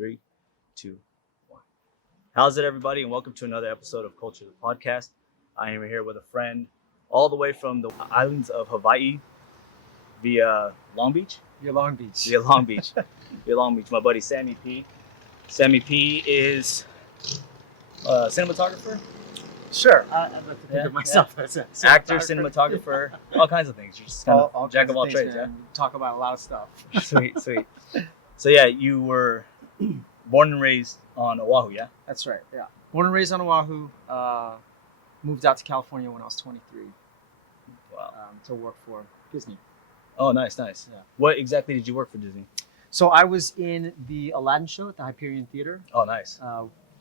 3, 2, 1. How's it, everybody? And welcome to another episode of Culture the Podcast. I am here with a friend all the way from the islands of Hawaii via Long Beach. Via Long Beach. Via Long Beach. Via Long Beach. My buddy Sammy P. Sammy P is a cinematographer. Sure. I'd like to think of myself as an actor, cinematographer, all kinds of things. You're just kind of jack of all trades. Yeah? Talk about a lot of stuff. Sweet. So yeah, you were born and raised on Oahu, yeah? That's right. Yeah. Born and raised on Oahu. Moved out to California when I was 23. Wow. To work for Disney. Oh, nice. Yeah. What exactly did you work for Disney? So I was in the Aladdin show at the Hyperion Theater. Oh, nice.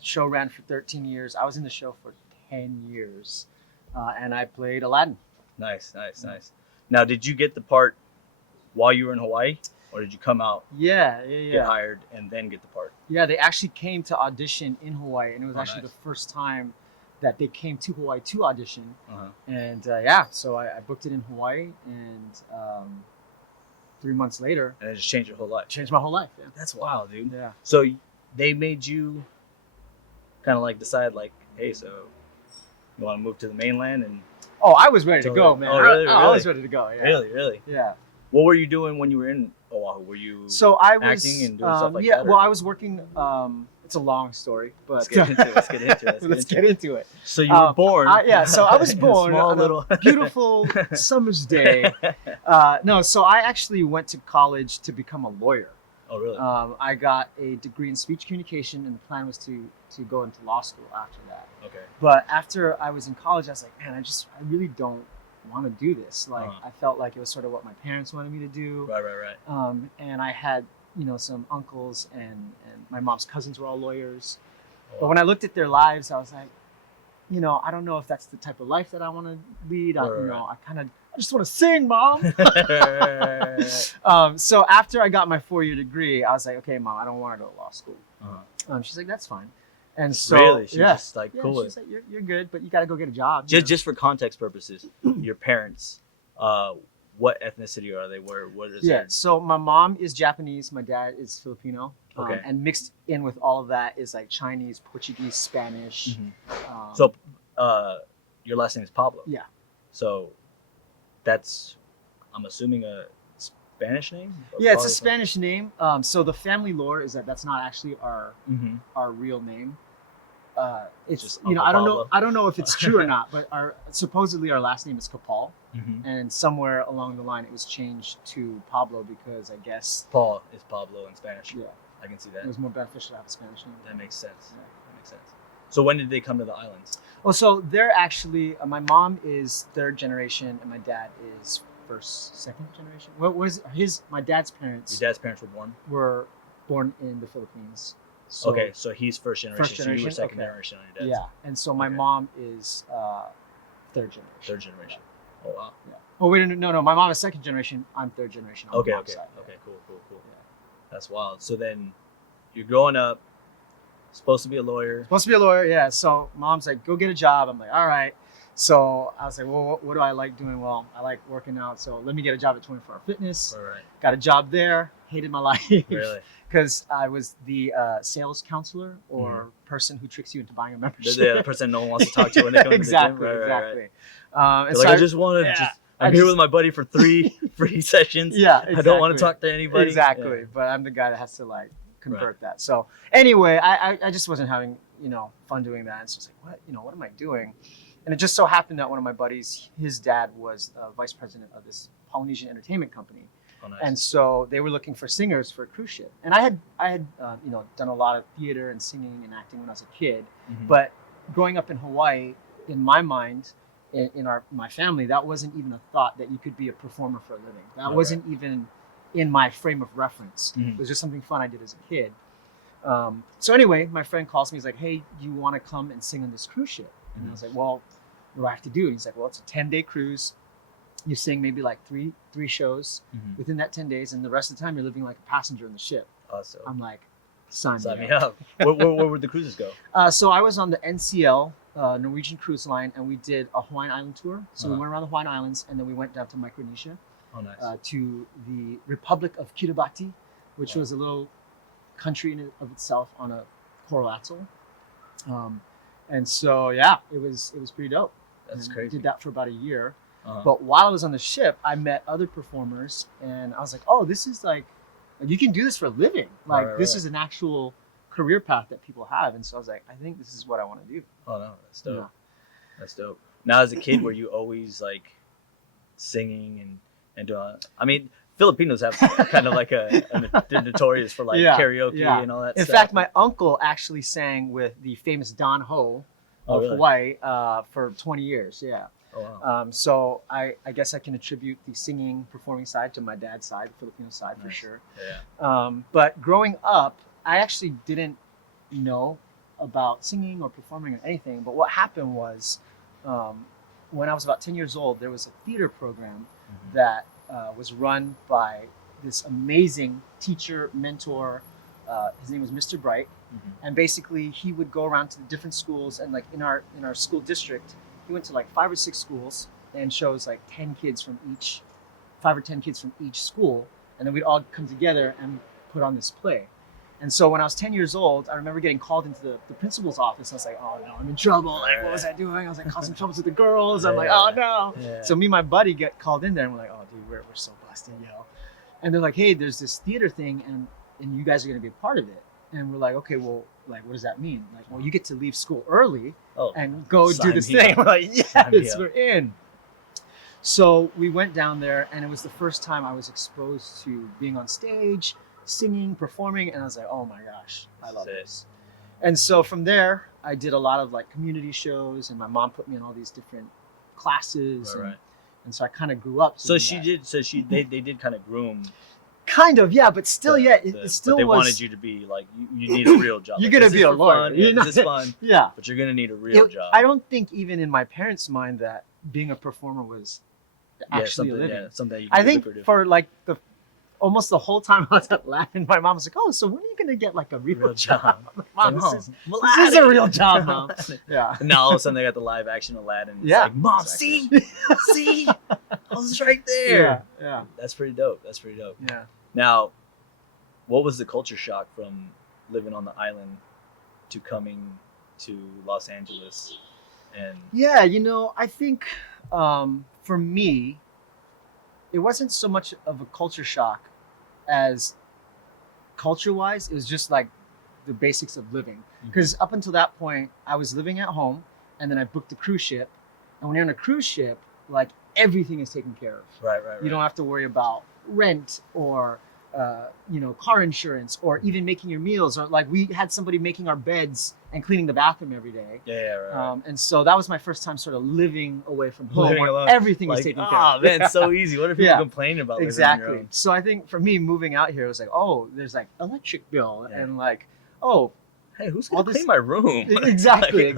Show ran for 13 years. I was in the show for 10 years, and I played Aladdin. Nice. Now, did you get the part while you were in Hawaii, or did you come out, get hired, and then get the part? Yeah, they actually came to audition in Hawaii, and it was actually nice. the first time that they came to Hawaii to audition. Uh-huh. And so I booked it in Hawaii, and 3 months later, And it just changed your whole life. changed my whole life. Yeah. That's wild, dude. Yeah. So they made you kind of like decide, like, hey, so you want to move to the mainland? And Oh, I was ready to go, man. Oh, really? I was ready to go. Yeah. Really? Yeah. What were you doing when you were in Oahu? Were you So I was acting and doing stuff like yeah. that? Well, I was working. It's a long story, but Let's get into it. Let's get into it. So you were born. So I was in a born small on little a beautiful summer's day. No, so I actually went to college to become a lawyer. Oh, really? I got a degree in speech communication, and the plan was to go into law school after that. Okay. But after I was in college, I was like, man, I really don't want to do this. Like, I felt like it was sort of what my parents wanted me to do. Right. And I had, some uncles and my mom's cousins were all lawyers. Oh, But when I looked at their lives, I was like, I don't know if that's the type of life that I want to lead. I just want to sing, Mom. So after I got my 4-year degree, I was like, okay, Mom, I don't want to go to law school. She's like, that's fine. And so, really? She's just like, yeah, cool. She's like, you're good, but you got to go get a job. Just for context purposes, your parents, what ethnicity are they? What is their... So my mom is Japanese, my dad is Filipino. Okay. And mixed in with all of that is like Chinese, Portuguese, Spanish. Mm-hmm. So your last name is Pablo. Yeah. So that's, I'm assuming, a Spanish name? Yeah, it's a Spanish name. So the family lore is that that's not actually our real name. It's just I don't know if it's true or not, but supposedly our last name is Capal, and somewhere along the line it was changed to Pablo because I guess Paul is Pablo in Spanish. Yeah, I can see that. It was more beneficial to have a Spanish name. That makes sense. So when did they come to the islands? Well, so they're actually my mom is third generation and my dad is second generation. What was my dad's parents? Your dad's parents were born in the Philippines. So, okay, so he's first generation. So you were second generation on your dad's. Yeah, and so my mom is third generation. Third generation. Oh wow. Yeah. Oh wait, no. My mom is second generation. I'm third generation. On Okay. the mom's side. Okay. Cool. Yeah. That's wild. So then, you're growing up, supposed to be a lawyer. Yeah. So mom's like, go get a job. I'm like, all right. So I was like, well, what do I like doing? Well, I like working out. So let me get a job at 24 Hour Fitness. Right. Got a job there. Hated my life. Really? Because I was the sales counselor or person who tricks you into buying a membership. The person no one wants to talk to when they come exactly, to the gym. Exactly. And so I just want to I'm here with my buddy for 3 free sessions. Yeah, exactly. I don't want to talk to anybody. Exactly. Yeah. But I'm the guy that has to convert that. So anyway, I just wasn't having, fun doing that. It's just like, what am I doing? And it just so happened that one of my buddies, his dad was vice president of this Polynesian entertainment company. Oh, nice. And so they were looking for singers for a cruise ship. And I had done a lot of theater and singing and acting when I was a kid. But growing up in Hawaii, in my mind, in my family, that wasn't even a thought that you could be a performer for a living. That wasn't even in my frame of reference. It was just something fun I did as a kid. So anyway, my friend calls me. He's like, hey, do you want to come and sing on this cruise ship? And I was like, well, what do I have to do? And he's like, well, it's a 10-day cruise. You sing maybe like three shows within that 10 days, and the rest of the time you're living like a passenger in the ship. Awesome. I'm like, sign me up. Where would the cruises go? So I was on the NCL, Norwegian Cruise Line, and we did a Hawaiian Island tour. So we went around the Hawaiian Islands, and then we went down to Micronesia. Oh, nice. To the Republic of Kiribati, which was a little country in of itself on a coral atoll. And so yeah, it was pretty dope. That's And crazy. Did that for about a year. Uh-huh. But while I was on the ship, I met other performers, and I was like, oh, this is like you can do this for a living. Like this is an actual career path that people have. And so I was like, I think this is what I want to do. Oh no, that's dope. Yeah. That's dope. Now, as a kid, were you always like singing and doing? I mean, Filipinos have kind of like they're notorious for like karaoke and all that. In stuff. fact, my uncle actually sang with the famous Don Ho of Hawaii for 20 years. Yeah. Oh, wow. So I guess I can attribute the singing, performing side to my dad's side, the Filipino side for sure. Yeah. But growing up, I actually didn't know about singing or performing or anything. But what happened was, when I was about 10 years old, there was a theater program that was run by this amazing teacher, mentor. His name was Mr. Bright. And basically he would go around to the different schools, and like in our school district, he went to like 5 or 6 schools and chose like 10 kids from each, 5 or 10 kids from each school. And then we'd all come together and put on this play. And so when I was 10 years old, I remember getting called into the principal's office. I was like, oh no, I'm in trouble. Like, what was I doing? I was like causing troubles with the girls. I'm like, oh no. Yeah. So me and my buddy get called in there, and we're like, oh dude, we're so busted, yo. And they're like, hey, there's this theater thing, and you guys are gonna be a part of it. And we're like, okay, well, like, what does that mean? Like, well, you get to leave school early and go do this thing. We're like, yes, we're in. So we went down there, and it was the first time I was exposed to being on stage, singing, performing, and I was like, oh my gosh, I love this. And so from there, I did a lot of like community shows, and my mom put me in all these different classes. And so I kind of grew up. So they did kind of groom. Kind of, yeah, but still, it still but they was. wanted you to be like, you need a real job. You're like, gonna be a lawyer. This is fun. Yeah. But you're gonna need a real job. I don't think even in my parents' mind that being a performer was actually a living. Yeah, something you I think for like almost the whole time I was at Aladdin, my mom was like, "Oh, so when are you gonna get like a real job?" Mom, this is a real job, Mom. Yeah. And now all of a sudden they got the live action Aladdin. It's Yeah. like, Mom, see, I was right there. Yeah. That's pretty dope. Yeah. Now, what was the culture shock from living on the island to coming to Los Angeles? And yeah, I think for me, it wasn't so much of a culture shock as culture-wise. It was just like the basics of living. Because up until that point, I was living at home, and then I booked a cruise ship. And when you're on a cruise ship, like everything is taken care of. Right. You don't have to worry about rent or car insurance, or even making your meals, or like we had somebody making our beds and cleaning the bathroom every day. Right. And so that was my first time sort of living away from home, Living where alone. everything Like, was taken care of. Oh man, it's so easy. What if people complain about living on your own? So I think for me, moving out here, it was like, oh, there's like electric bill, and like, oh, hey, who's gonna clean my room? Exactly.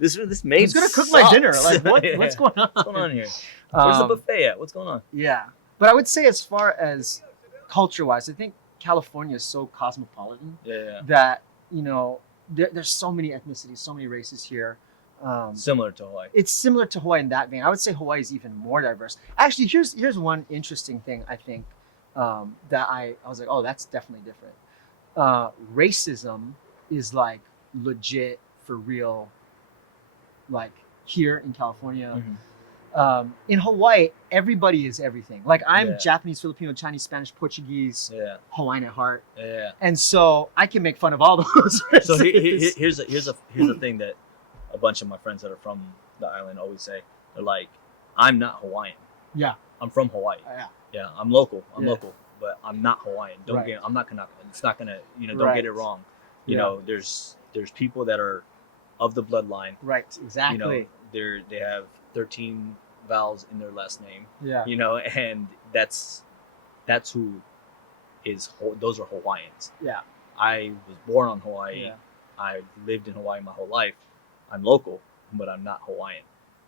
This maid who's gonna cook my dinner? Like, what's going on? What's going on here? Where's the buffet at? What's going on? Yeah, but I would say as far as culture-wise, I think California is so cosmopolitan that there's so many ethnicities, so many races here. Similar to Hawaii. It's similar to Hawaii in that vein. I would say Hawaii is even more diverse. Actually, here's one interesting thing I think that I was like, oh, that's definitely different. Racism is like legit for real, like here in California. In Hawaii, everybody is everything. Like I'm Japanese, Filipino, Chinese, Spanish, Portuguese, Hawaiian at heart. And so I can make fun of all those races. So here's a thing that a bunch of my friends that are from the island always say. They're like, I'm not Hawaiian. Yeah. I'm from Hawaii. Yeah. I'm local. Local, but I'm not Hawaiian. I'm not gonna. It's not gonna. Don't get it wrong. You know, there's people that are of the bloodline. Right. Exactly. They have 13 vowels in their last name. Yeah. And that's who is. Those are Hawaiians. Yeah. I was born on Hawaii. I lived in Hawaii my whole life. I'm local, but I'm not Hawaiian.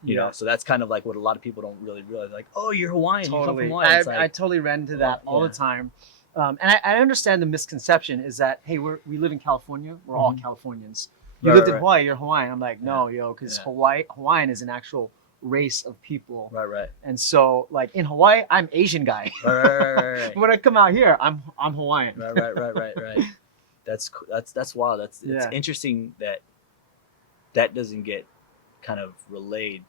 You know, so that's kind of like what a lot of people don't really realize. Like, oh, you're Hawaiian. Totally. You come from Hawaii. I totally ran into that all the time. And I understand the misconception is that, hey, we live in California. We're all Californians. You lived in Hawaii, you're Hawaiian. I'm like, no, because Hawaiian is an actual race of people. Right. And so, like in Hawaii, I'm Asian guy. Right. When I come out here, I'm Hawaiian. Right. That's wild. It's Yeah. interesting that that doesn't get kind of relayed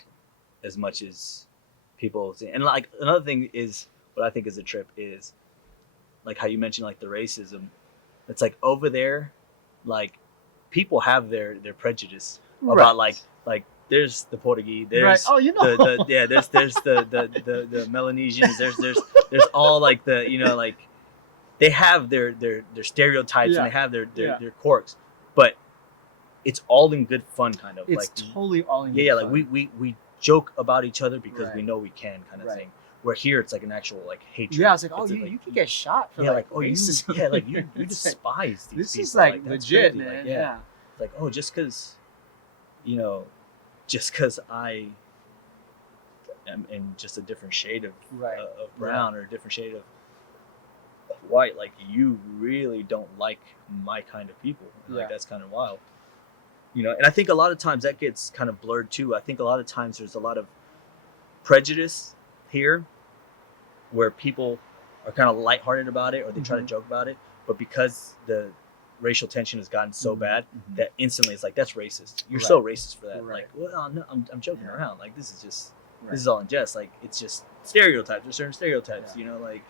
as much as people see. And like another thing is what I think is a trip is like how you mentioned like the racism. It's like over there, like people have their prejudice Right. about like there's the Portuguese, Right. there's Oh, you know. the yeah, there's the Melanesians, there's all like the like they have their stereotypes Yeah. and they have Yeah. their quirks, but it's all in good fun, kind of It's like totally all in good yeah, like fun. we joke about each other because we Right. know we can, kind of Right. thing. Where here it's like an actual like hatred. Yeah, I was like, oh, It's you could get shot for yeah, like oh racism. you yeah, like you It's like, despise these this people. is like that's legit, crazy. man. Like Yeah. it's like oh just because you know just because I am in just a different shade Right. of brown or a different shade of white, like you really don't like my kind of people. And, like Yeah. that's kind of wild. And I think a lot of times that gets kind of blurred too. I think a lot of times there's a lot of prejudice here where people are kind of lighthearted about it or they try to Mhm. joke about it, but because the racial tension has gotten so Mhm. bad Mhm. that instantly it's like that's racist. You're so Right. racist for that. Right. Like, well, no, I'm joking Yeah. around. Like this is just Right. this is all in jest. Like it's just stereotypes. There's certain stereotypes. Yeah. Like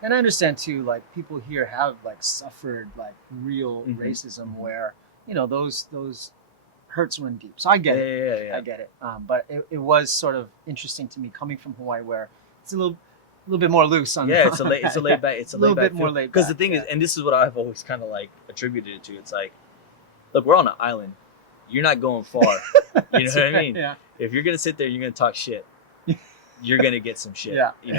And I understand too, like people here have like suffered like real Mhm. racism Mhm. where, those hurts run deep. So I get it. yeah. I get it. But it was sort of interesting to me coming from Hawaii where it's a little bit more loose on Yeah, on it's a that. laid back. It's a little laid back bit more feel. laid Because the back, thing is, yeah. and this is what I've always kind of like attributed it to. It's like, look, we're on an island. You're not going far. You know what I mean? Yeah. If you're gonna sit there, you're gonna talk shit. You're gonna get some shit. Yeah. You're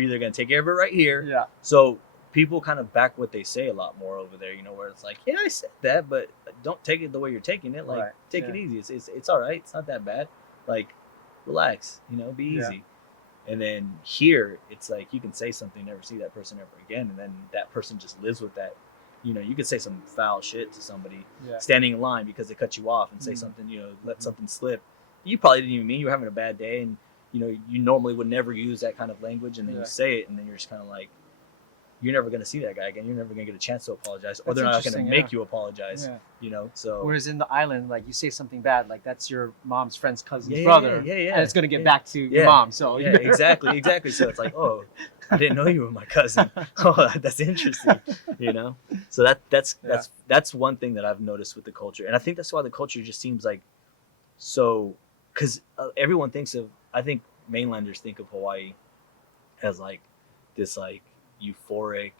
either gonna take care of it right here. Yeah. So people kind of back what they say a lot more over there. Where it's like, yeah, I said that, but don't take it the way you're taking it. Like, Right. take Yeah. it easy. It's all right. It's not that bad. Like, relax. Be Yeah. easy. And then here, it's like you can say something, never see that person ever again, and then that person just lives with that. You could say some foul shit to somebody Yeah. standing in line because they cut you off and say Mhm. something, let Mhm. something slip. You probably didn't even mean you were having a bad day, and you normally would never use that kind of language, and then Yeah. you say it, and then you're just kind of like, you're never going to see that guy again. You're never going to get a chance to apologize, or That's they're not going to interesting, make yeah. you apologize. Yeah. So Whereas in the island, like you say something bad, like that's your mom's friend's cousin's Yeah, brother, yeah. and it's gonna get Yeah. back to your Yeah. mom. So yeah, exactly. So it's like, oh, I didn't know you were my cousin. Oh, that's interesting. So that's one thing that I've noticed with the culture, and I think that's why the culture just seems like so, because everyone thinks of, I think mainlanders think of Hawaii as like this like euphoric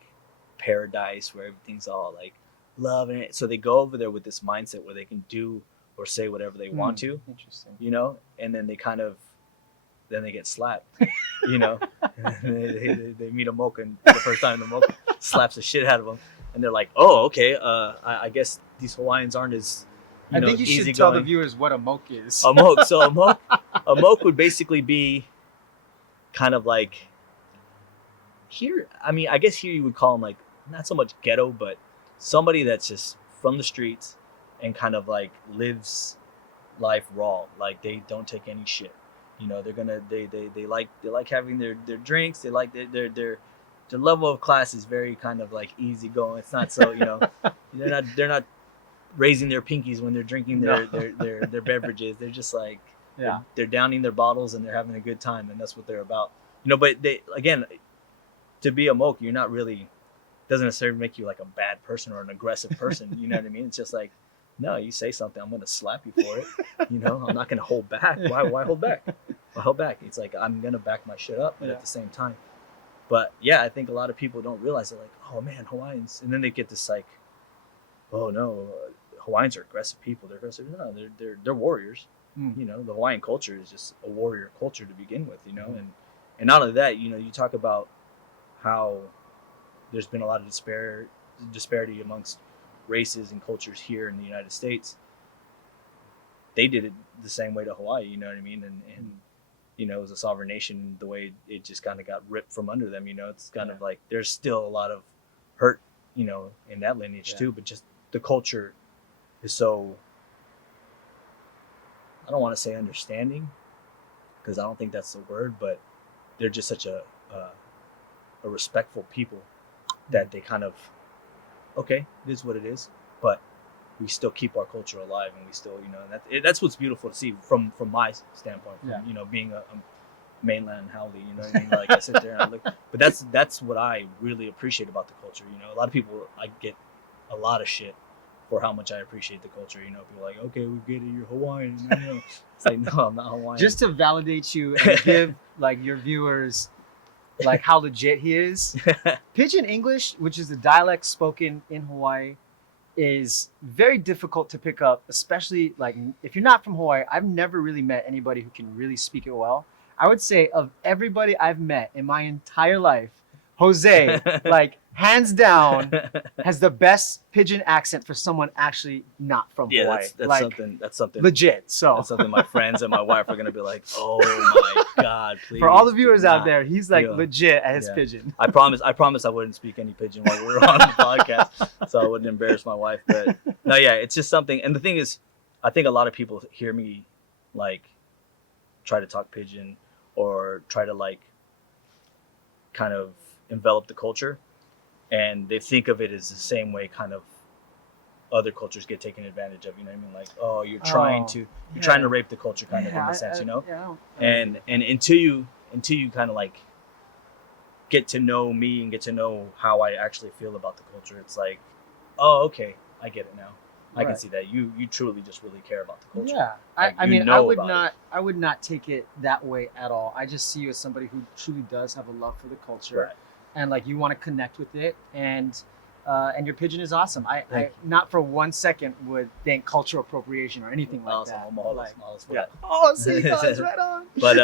paradise where everything's all like love and it. So they go over there with this mindset where they can do or say whatever they want to, Interesting. and then they kind of then they get slapped, they meet a mocha and for the first time the mocha slaps the shit out of them, and they're like, oh, okay, I guess these Hawaiians aren't as I think you should tell the viewers what a moke is. A moke. So a moke would basically be kind of like here. I mean, I guess here you would call them like not so much ghetto, but somebody that's just from the streets and kind of like lives life raw. Like they don't take any shit. They're gonna they like having their drinks. They like their level of class is very kind of like easy going. It's not so they're not raising their pinkies when they're drinking their beverages. They're just like they're downing their bottles and they're having a good time, and that's what they're about. But they again, to be a moke, you're not really doesn't necessarily make you like a bad person or an aggressive person. You know what I mean? It's just like, no, you say something, I'm gonna slap you for it. I'm not gonna hold back. Why hold back? Why hold back? It's like I'm gonna back my shit up, but at the same time. But yeah, I think a lot of people don't realize, they're like, oh man, Hawaiians, and then they get this like, oh no, Hawaiians are aggressive people. They're aggressive. No, they're warriors. The Hawaiian culture is just a warrior culture to begin with. And not only that, you talk about how there's been a lot of disparity amongst races and cultures here in the United States. They did it the same way to Hawaii, you know what I mean? And it was a sovereign nation. The way it just kind of got ripped from under them, it's kind of like there's still a lot of hurt, in that lineage too. But just the culture is so, I don't want to say understanding, because I don't think that's the word, but they're just such a respectful people that they kind of okay, it is what it is, but we still keep our culture alive, and we still, that's what's beautiful to see from my standpoint, from being a mainland Howley, you know what I mean? Like I sit there and I look, but that's what I really appreciate about the culture. A lot of people, I get a lot of shit for how much I appreciate the culture. People are like, okay, we get it, you're Hawaiian. It's like, no, I'm not Hawaiian. Just to validate you and give like your viewers like how legit he is. Pidgin English, which is the dialect spoken in Hawaii, is very difficult to pick up, especially like if you're not from Hawaii. I've never really met anybody who can really speak it well. I would say of everybody I've met in my entire life, Jose, like hands down, has the best Pidgin accent for someone actually not from Hawaii. That's like, something legit. So that's something my friends and my wife are gonna be like, oh my God, please. For all the viewers out there, he's like legit at his Pidgin. I promise I wouldn't speak any Pidgin while we were on the podcast, so I wouldn't embarrass my wife. But no, yeah, it's just something. And the thing is, I think a lot of people hear me like try to talk Pidgin or try to like kind of envelop the culture, and they think of it as the same way kind of other cultures get taken advantage of. You know what I mean? Like, oh, you're trying to rape the culture, kind of in a sense, and until you kind of like get to know me and get to know how I actually feel about the culture, it's like, oh, okay, I get it now. I can see that you truly just really care about the culture. Yeah, like, I would not take it that way at all. I just see you as somebody who truly does have a love for the culture, and like you want to connect with it, and your Pidgin is awesome. I not for 1 second would think cultural appropriation or anything like that. Oh, see, guys, right on. But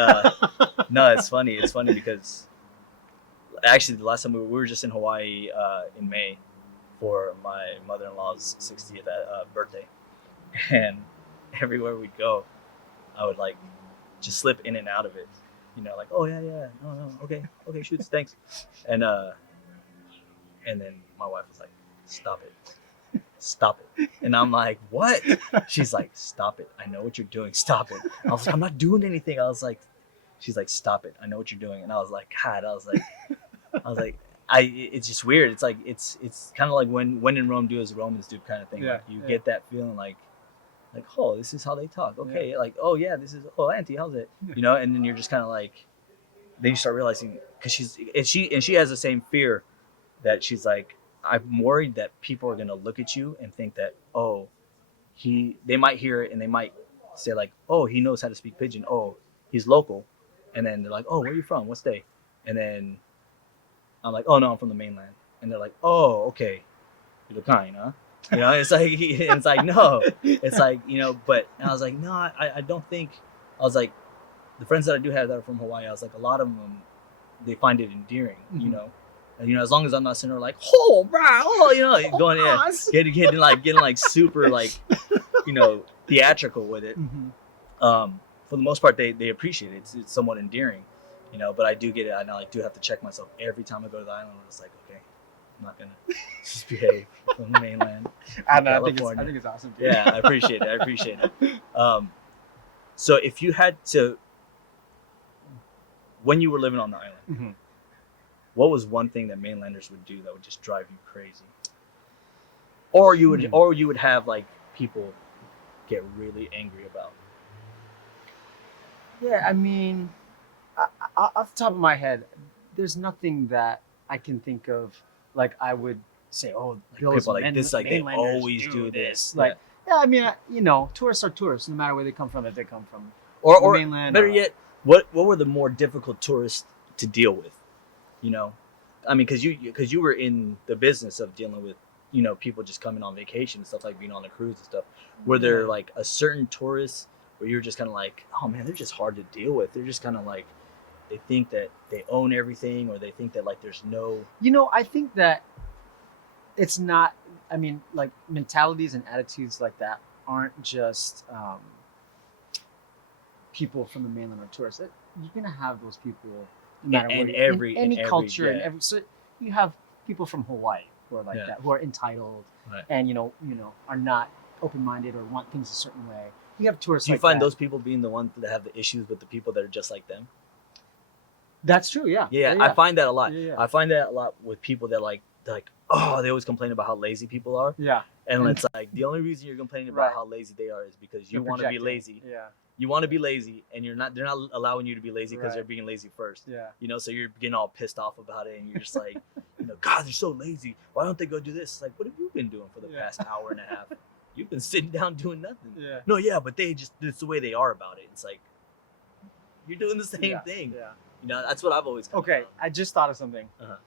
no, it's funny. It's funny because actually the last time we were just in Hawaii in May for my mother-in-law's 60th birthday, and everywhere we'd go, I would like just slip in and out of it, like, oh yeah, no, okay, shoots, thanks, and then my wife was like, stop it, and I'm like, what? She's like, stop it, I know what you're doing, stop it. I was like, I'm not doing anything. She's like, stop it, I know what you're doing. And I was like, God, it's just weird. It's like it's kind of like when in Rome, do as the Romans do, kind of thing. Like you get that feeling like, oh, this is how they talk. Okay, like, oh yeah, this is, oh, auntie, how's it? And then you're just kind of like, then you start realizing, because she has the same fear that she's like, I'm worried that people are gonna look at you and think that, oh, they might hear it and they might say like, oh, he knows how to speak Pidgin. Oh, he's local, and then they're like, oh, where are you from? What state? And then I'm like, oh no, I'm from the mainland. And they're like, oh, okay, you're kind, huh? It's like no, it's like, but and I was like, no, I don't think. I was like, the friends that I do have that are from Hawaii, I was like, a lot of them, they find it endearing, and as long as I'm not sitting there like, oh, bro, going in, getting like super like, theatrical with it. For the most part, they appreciate it. It's somewhat endearing. But I do get it. I now do have to check myself every time I go to the island. It's like, okay, I'm not gonna just behave from the mainland. I think it's awesome. Dude. Yeah, I appreciate it. So if you had to, when you were living on the island, what was one thing that mainlanders would do that would just drive you crazy? Or you would have like people get really angry about? Yeah, I mean, off the top of my head, there's nothing that I can think of like I would say, oh, people like this, like they always do this. Like, I mean, tourists are tourists, no matter where they come from. If they come from or mainland, better yet, what were the more difficult tourists to deal with? I mean, because you were in the business of dealing with people just coming on vacation and stuff, like being on a cruise and stuff. Were there like a certain tourist where you're just kind of like, oh man, they're just hard to deal with. They're just kind of like, they think that they own everything, or they think that like there's no. I think that it's not. I mean, like mentalities and attitudes like that aren't just people from the mainland or tourists. You're gonna have those people no matter in any culture, and every. So you have people from Hawaii who are like that, who are entitled, and are not open-minded or want things a certain way. You have tourists. Do you find those people being the ones that have the issues with the people that are just like them? That's true. Yeah. I find that a lot. I find that a lot with people that like, they always complain about how lazy people are. Yeah. And it's like the only reason you're complaining about Right. how lazy they are is because you You're want to be projecting. lazy. Yeah. You want to be lazy, and they're not allowing you to be lazy because Right. they're being lazy first. Yeah. You know, so you're getting all pissed off about it, and you're just like, God, they're so lazy. Why don't they go do this? It's like, what have you been doing for the past hour and a half? You've been sitting down doing nothing. Yeah. No, yeah, but it's the way they are about it. It's like you're doing the same thing. Yeah. You know, that's what I've always. Okay, I just thought of something. Uh-huh.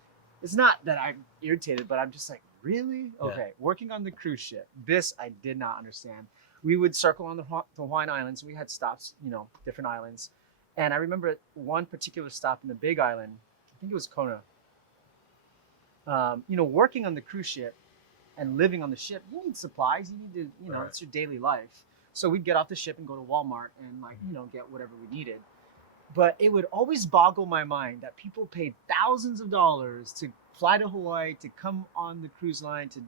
It's not that I'm irritated, but I'm just like, really? Yeah. Okay, working on the cruise ship. This I did not understand. We would circle on the Hawaiian Islands. We had stops, different islands. And I remember one particular stop in the Big Island. I think it was Kona. Working on the cruise ship and living on the ship, you need supplies. You need to, Right. it's your daily life. So we'd get off the ship and go to Walmart and get whatever we needed. But it would always boggle my mind that people paid thousands of dollars to fly to Hawaii, to come on the cruise line, to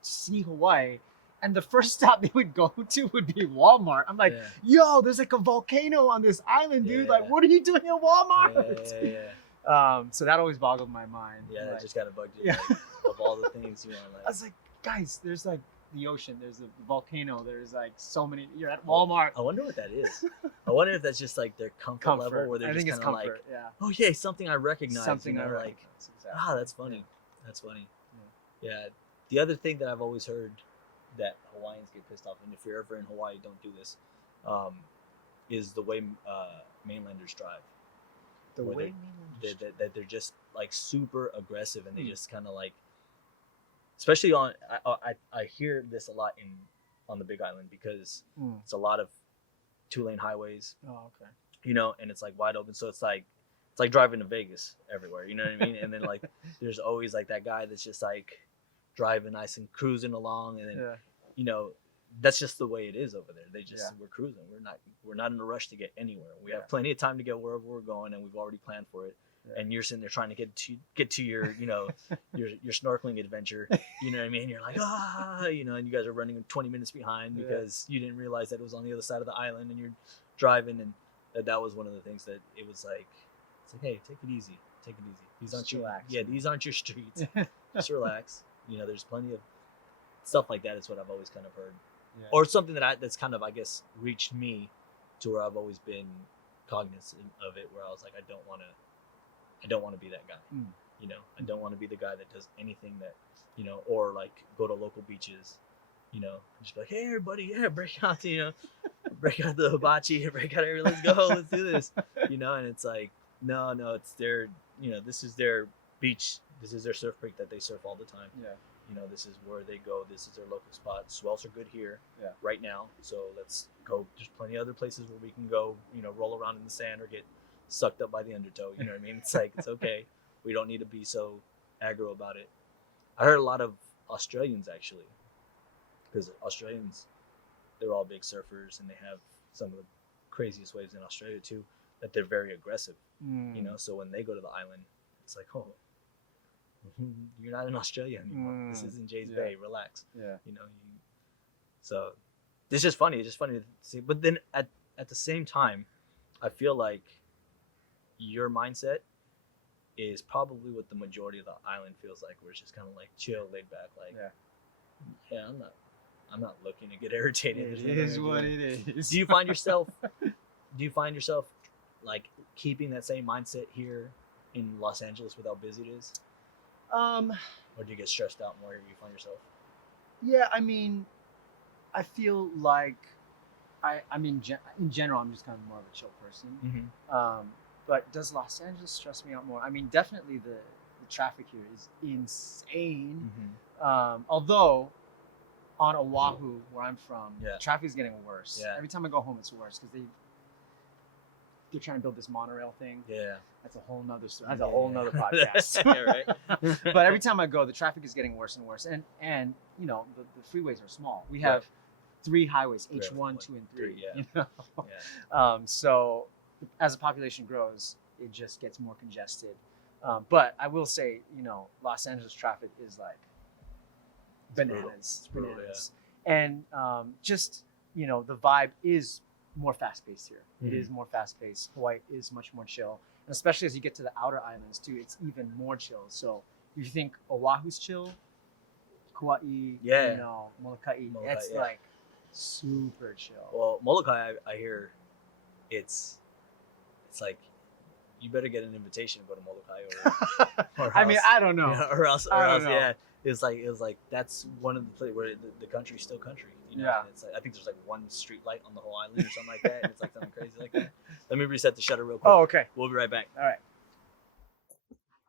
see Hawaii. And the first stop they would go to would be Walmart. I'm like, yo, there's like a volcano on this island, dude. Yeah. Like, what are you doing at Walmart? Yeah. So that always boggled my mind. Yeah, like, that just kind of bugged you. Yeah. Like, of all the things you want to like. I was like, guys, there's like the ocean, there's a volcano, there's like so many. You're at Walmart. I wonder what that is. I wonder if that's just like their comfort level, where they're I just think it's kind of comfort. like, yeah. oh yeah, something I recognize. Something I like, recognize. Exactly. that's funny. That's funny. Yeah. The other thing that I've always heard that Hawaiians get pissed off, and if you're ever in Hawaii, don't do this, is the way mainlanders drive. The Where way that they're just like super aggressive, and they just kind of like, especially on I hear this a lot on the Big Island because it's a lot of 2-lane highways. Oh, okay. And it's like wide open, so it's like driving to Vegas everywhere. You know what I mean? And then like there's always like that guy that's just like driving nice and cruising along, and then that's just the way it is over there. They just we're cruising. We're not in a rush to get anywhere. We have plenty of time to get wherever we're going, and we've already planned for it. And you're sitting there trying to get to your your snorkeling adventure. You know what I mean? You're like and you guys are running 20 minutes behind because you didn't realize that it was on the other side of the island, and you're driving, and that was one of the things that it was like. It's like, hey, take it easy. These aren't these aren't your streets. Just relax. There's plenty of stuff like that. Is what I've always kind of heard. Or something that's kind of, I guess, reached me to where I've always been cognizant of it, where I was like, I don't want to be that guy. I don't want to be the guy that does anything that, or like go to local beaches, just be like, hey, everybody, break out the hibachi, break out everything, let's go, let's do this, and it's like, no, it's their, this is their beach, this is their surf break that they surf all the time. This is where they go. This is their local spot. Swells are good here right now. So let's go. There's plenty of other places where we can go, roll around in the sand or get sucked up by the undertow. You know what I mean? It's like, it's okay. We don't need to be so aggro about it. I heard a lot of Australians actually, because Australians, they're all big surfers and they have some of the craziest waves in Australia too, that they're very aggressive. So when they go to the island, it's like, oh, you're not in Australia anymore. This isn't Jay's Bay. Relax. So it's just funny. It's just funny to see. But then at the same time, I feel like your mindset is probably what the majority of the island feels like, where it's just kind of like chill, laid back. Like, I'm not looking to get irritated. It is what it is. Do you find yourself like keeping that same mindset here in Los Angeles with how busy it is? Or do you get stressed out more? Or you find yourself? Yeah, I mean, I feel like in general, I'm just kind of more of a chill person. But does Los Angeles stress me out more? I mean, definitely the traffic here is insane. Although on Oahu, where I'm from, traffic is getting worse. Every time I go home, it's worse because they're trying to build this monorail thing. That's a whole nother story. That's a whole nother podcast. Right. But every time I go, the traffic is getting worse and worse. And the freeways are small. We have 3 highways, H1, 2, and 3. So as the population grows, it just gets more congested. But I will say, Los Angeles traffic is like bananas. It's bananas. And just, the vibe is more fast-paced here. It is more fast-paced. Hawaii is much more chill. And especially as you get to the outer islands too, it's even more chill. So, if you think Oahu's chill, Kauai, Yeah. you know, Molokai, Molokai, it's yeah. like super chill. Well, Molokai, I hear it's like you better get an invitation to go to Molokai or I mean, else- I don't know. yeah, or else know. yeah. It was like that's one of the places where the country's still country. You know? Yeah. And it's like I think there's like one street light on the whole island or something like that. And it's like something crazy like that. Let me reset the shutter real quick. Oh, okay. We'll be right back. All right.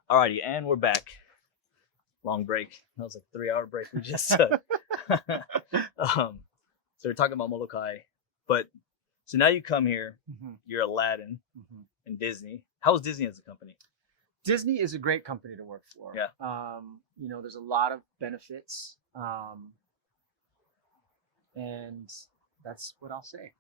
Alrighty, and we're back. Long break. That was like a 3-hour break we just took. So we're talking about Molokai, but so now you come here. Mm-hmm. You're Aladdin Mm-hmm. and Disney. How is Disney as a company? Disney is a great company to work for. Yeah. You know, there's a lot of benefits. And that's what I'll say.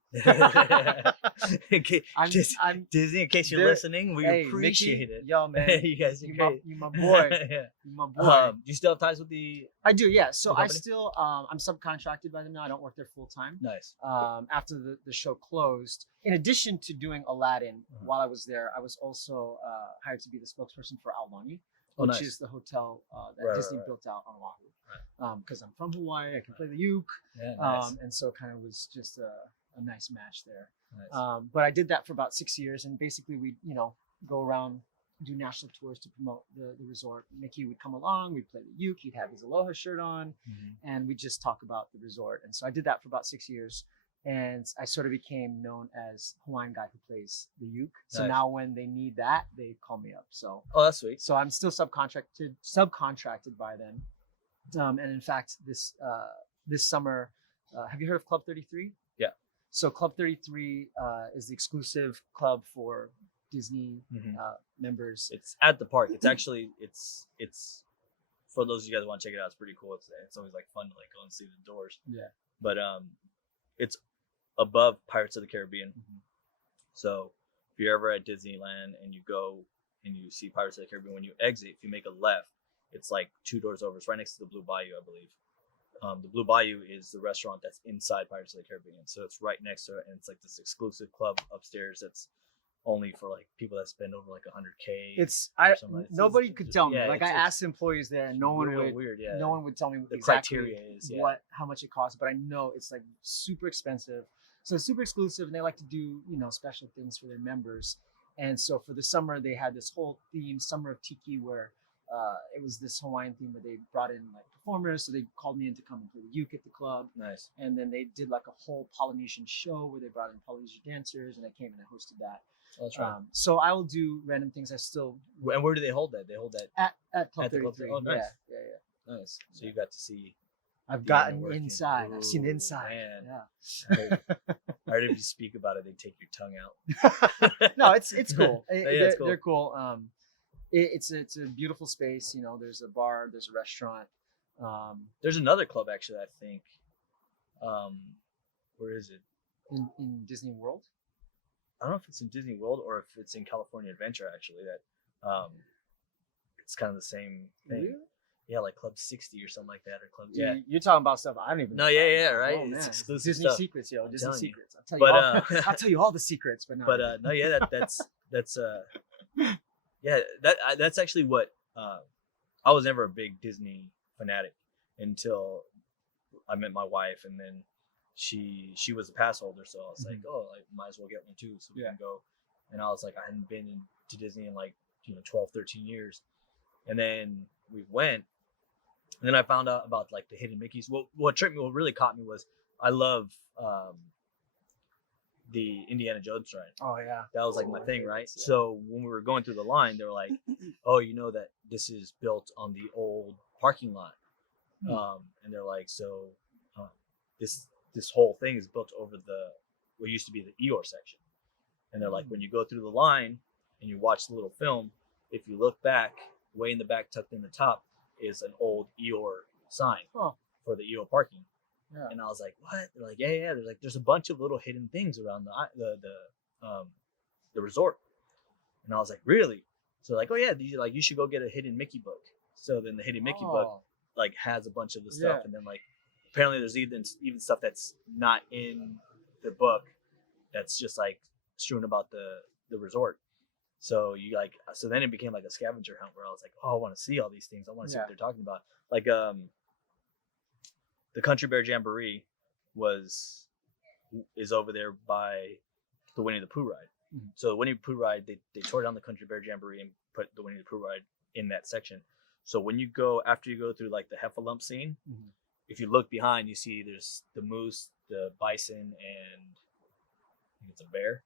Disney, in case you're listening, we appreciate Mickey, it. Yo, man. You guys are great. You my boy. Yeah. You my boy. Do you still have ties with the? I do, yeah. So I company? still, I'm subcontracted by them now. I don't work there full time. Nice. After the show closed, in addition to doing Aladdin, while I was there, I was also hired to be the spokesperson for Aulani, which is the hotel that Disney built out on Oahu. Because I'm from Hawaii, I can play the uke. Yeah, nice. And so kind of was just a nice match there. Nice. But I did that for about 6 years, and basically we, you know, go around, do national tours to promote the resort. Mickey would come along, we'd play the uke, he'd have his aloha shirt on, and we'd just talk about the resort. And so I did that for about 6 years, and I sort of became known as Hawaiian guy who plays the uke. So now when they need that, they call me up. So that's sweet. So I'm still subcontracted by them. And in fact, this summer, have you heard of Club 33? Yeah. So Club 33 is the exclusive club for Disney members. It's at the park. It's actually it's for those of you guys who want to check it out. It's pretty cool. It's always like fun to like go and see the doors. Yeah. But it's above Pirates of the Caribbean. So if you're ever at Disneyland and you go and you see Pirates of the Caribbean, when you exit, if you make a left, it's like 2 doors over. It's right next to the Blue Bayou, I believe. The Blue Bayou is the restaurant that's inside Pirates of the Caribbean. So it's right next to it, and it's like this exclusive club upstairs that's only for like people that spend over like $100K. Nobody could tell me. Like I asked employees there, and no one would tell me the exactly criteria is how much it costs. But I know it's like super expensive. So it's super exclusive, and they like to do, you know, special things for their members. And so for the summer, they had this whole theme, Summer of Tiki, where it was this Hawaiian theme where they brought in like performers. So they called me in to come and play the uke at the club. Nice. And then they did like a whole Polynesian show where they brought in Polynesian dancers, and I came and I hosted that. That's right. So I will do random things. I still. And where do they hold that? They hold that at Club 33. Oh, nice. Yeah. Nice. So you got to see. I've gotten inside. I've seen inside. Man. Yeah. I heard if you speak about it, they take your tongue out. No, it's cool. It's cool. They're cool. It's a beautiful space. You know, there's a bar, there's a restaurant. There's another club actually. I think. Where is it? In Disney World. I don't know if it's in Disney World or if it's in California Adventure. Actually, that it's kind of the same thing. Really? Yeah, like Club 60 or something like that, or Club. Yeah, you're talking about stuff I don't even know. No, yeah, right. Oh, it's exclusive Disney stuff. secrets, yo. Disney secrets. I'll tell you I'll tell you all the secrets, but no. But no, yeah, that's yeah, that's actually what I was never a big Disney fanatic until I met my wife, and then she was a pass holder, so I was like, oh, I might as well get one too, so we can go. And I was like, I hadn't been to Disney in like 12, 13 years, and then we went. And then I found out about like the hidden Mickeys. What really caught me was I love the Indiana Jones ride. Oh yeah, that was like my thing, right? Yeah. So when we were going through the line, they were like, "Oh, you know that this is built on the old parking lot," and they're like, "So this whole thing is built over what used to be the Eeyore section." And they're like, when you go through the line and you watch the little film, if you look back, way in the back, tucked in the top, is an old Eeyore sign for the Eeyore parking. Yeah. And I was like, what? They're like, yeah. There's a bunch of little hidden things around the resort. And I was like, really? So like, oh yeah, you should go get a hidden Mickey book. So then the hidden Mickey book like has a bunch of the stuff, and then like apparently there's even stuff that's not in the book that's just like strewn about the resort. So so then it became like a scavenger hunt where I was like, oh, I want to see all these things. I want to see what they're talking about. Like the Country Bear Jamboree is over there by the Winnie the Pooh ride. Mm-hmm. So the Winnie the Pooh ride, they tore down the Country Bear Jamboree and put the Winnie the Pooh ride in that section. So when after you go through like the Heffalump scene, mm-hmm. if you look behind, you see there's the moose, the bison, and I think it's a bear.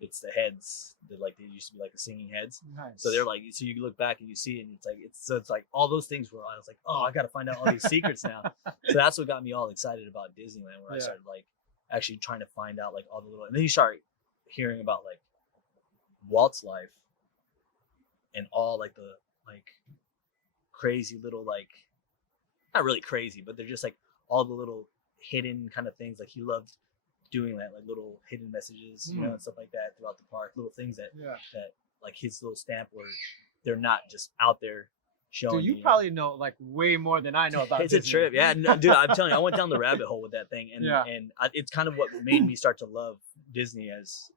It's the heads that like they used to be like the singing heads. Nice. So they're like, so you look back and you see it, and it's like all those things where I was like, oh, I got to find out all these secrets now. So that's what got me all excited about Disneyland, where I started like actually trying to find out like all the little, and then you start hearing about like Walt's life and all like the like crazy little like, not really crazy, but they're just like all the little hidden kind of things. Like he loved doing that, like little hidden messages, you know, and stuff like that throughout the park. Little things that like his little stamp where they're not just out there showing. Dude, you probably know like way more than I know about. It's Disney. A trip, yeah. No, dude, I'm telling you, I went down the rabbit hole with that thing, and it's kind of what made me start to love Disney as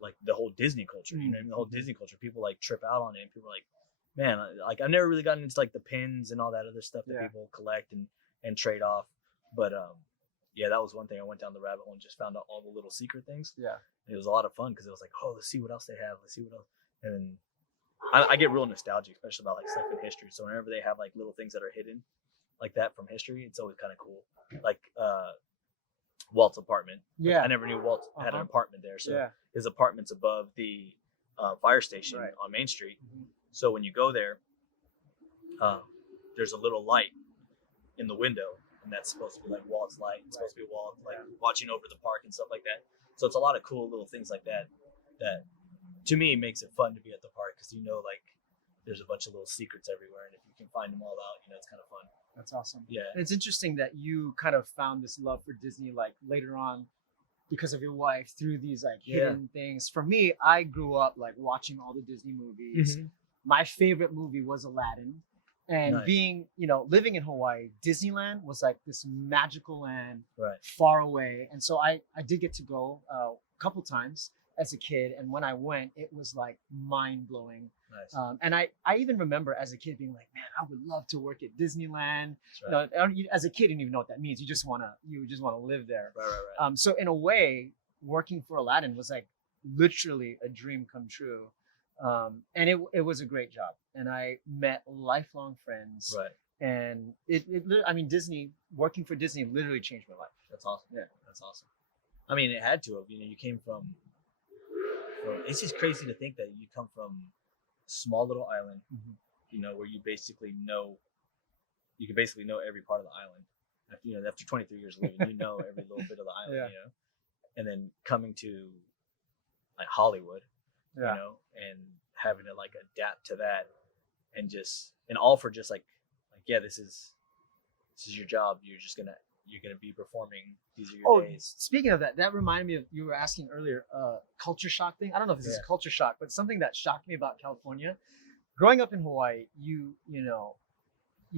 like the whole Disney culture. You know, the whole Disney culture. People like trip out on it, and people are like, man, like I've never really gotten into like the pins and all that other stuff that people collect and trade off. But that was one thing. I went down the rabbit hole and just found out all the little secret things. Yeah, and it was a lot of fun because it was like, oh, let's see what else they have. Let's see what else. And I get real nostalgic, especially about like stuff in history. So whenever they have like little things that are hidden like that from history, it's always kind of cool. Like Walt's apartment. Yeah, like, I never knew Walt had an apartment there. So his apartment's above the fire station on Main Street. Mm-hmm. So when you go there, there's a little light in the window. And that's supposed to be like Walt's light. It's supposed to be Walt like watching over the park and stuff like that. So it's a lot of cool little things like that to me makes it fun to be at the park because you know like there's a bunch of little secrets everywhere, and if you can find them all out, you know, it's kind of fun. That's awesome. Yeah, and it's interesting that you kind of found this love for Disney like later on because of your wife through these like hidden things. For me, I grew up like watching all the Disney movies. Mm-hmm. My favorite movie was Aladdin. And being, you know, living in Hawaii, Disneyland was like this magical land far away. And so I did get to go a couple times as a kid. And when I went, it was like mind blowing. Nice. And I even remember as a kid being like, man, I would love to work at Disneyland. Right. You know, as a kid, you didn't even know what that means. You just want to live there. Right. So in a way, working for Aladdin was like literally a dream come true. And it was a great job, and I met lifelong friends. Right. And I mean, working for Disney literally changed my life. That's awesome. Yeah, that's awesome. I mean, it had to have. You know, you came from. It's just crazy to think that you come from a small little island, you know, where you can basically know every part of the island. After 23 years of living, you know every little bit of the island. You know, and then coming to like Hollywood. You know, and having to like adapt to that, and all for just like this is your job. You're gonna be performing. These are your days. Speaking of that, that reminded me of you were asking earlier, culture shock thing. I don't know if this is a culture shock, but something that shocked me about California. Growing up in Hawaii, you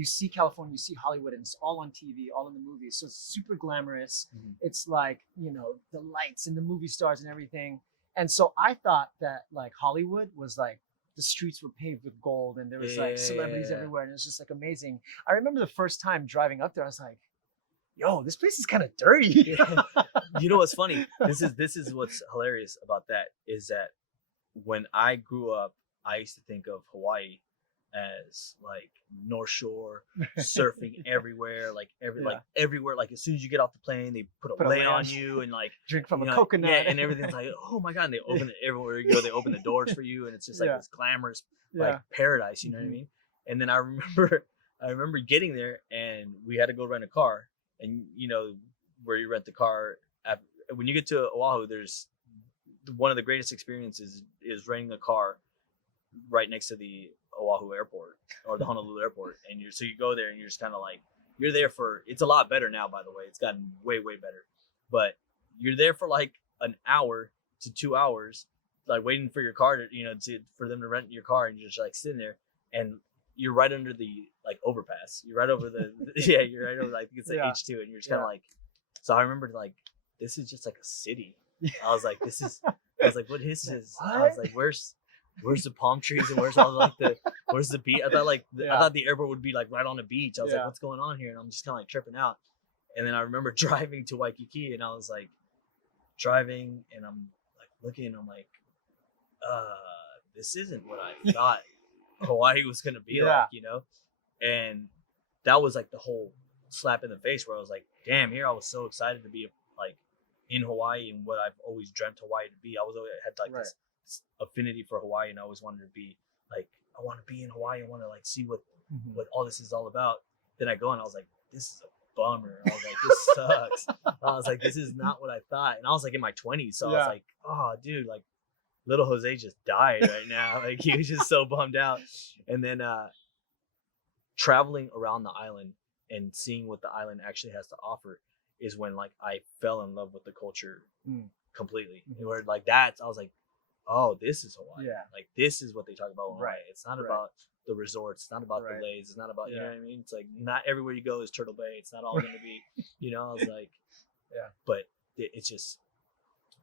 see California, you see Hollywood, and it's all on TV, all in the movies. So it's super glamorous. Mm-hmm. It's like, you know, the lights and the movie stars and everything. And so I thought that like Hollywood was like the streets were paved with gold and there was like celebrities everywhere and it was just like amazing. I remember the first time driving up there, I was like, yo, this place is kind of dirty. You know what's funny? This is what's hilarious about that is that when I grew up, I used to think of Hawaii as like North Shore, surfing everywhere, like everywhere. Like as soon as you get off the plane, they put a lei on you and like drink from a coconut. Yeah, and everything's like, oh my god! And they open it everywhere you go. They open the doors for you, and it's just like this glamorous like paradise. You know what I mean? And then I remember getting there, and we had to go rent a car. And you know where you rent the car. When you get to Oahu, there's one of the greatest experiences is renting a car right next to the Oahu airport or the Honolulu airport, and you go there and you're just kind of like you're there for. It's a lot better now, by the way. It's gotten way better, but you're there for like an hour to 2 hours, like waiting for your car for them to rent your car, and you're just like sitting there, and you're right under the like overpass. You're right over the you're right over like it's the H2, and you're just kind of like. So I remember like this is just like a city. I was like, this is I was like, what is this? I was like, where's the palm trees and where's the beach? I thought I thought the airport would be like right on the beach. I was like, what's going on here? And I'm just kind of like tripping out. And then I remember driving to Waikiki, and I was like driving, and I'm like looking, and I'm like, this isn't what I thought Hawaii was gonna be like, And that was like the whole slap in the face where I was like, damn, here I was so excited to be like in Hawaii and what I've always dreamt Hawaii to be. I had like this affinity for Hawaii, and I always wanted to be like, I want to be in Hawaii. I want to like see what all this is all about. Then I go and I was like, this is a bummer. I was like, this sucks. I was like, this is not what I thought. And I was like in my 20s, so I was like, oh, dude, like little Jose just died right now. Like he was just so bummed out. And then traveling around the island and seeing what the island actually has to offer is when like I fell in love with the culture completely. Where like that, I was like, oh, this is Hawaii. Yeah. Like this is what they talk about in Hawaii. It's not about the resorts. It's not about the lays. It's not about, you know what I mean? It's like not everywhere you go is Turtle Bay. It's not all going to be, I was like, but it's just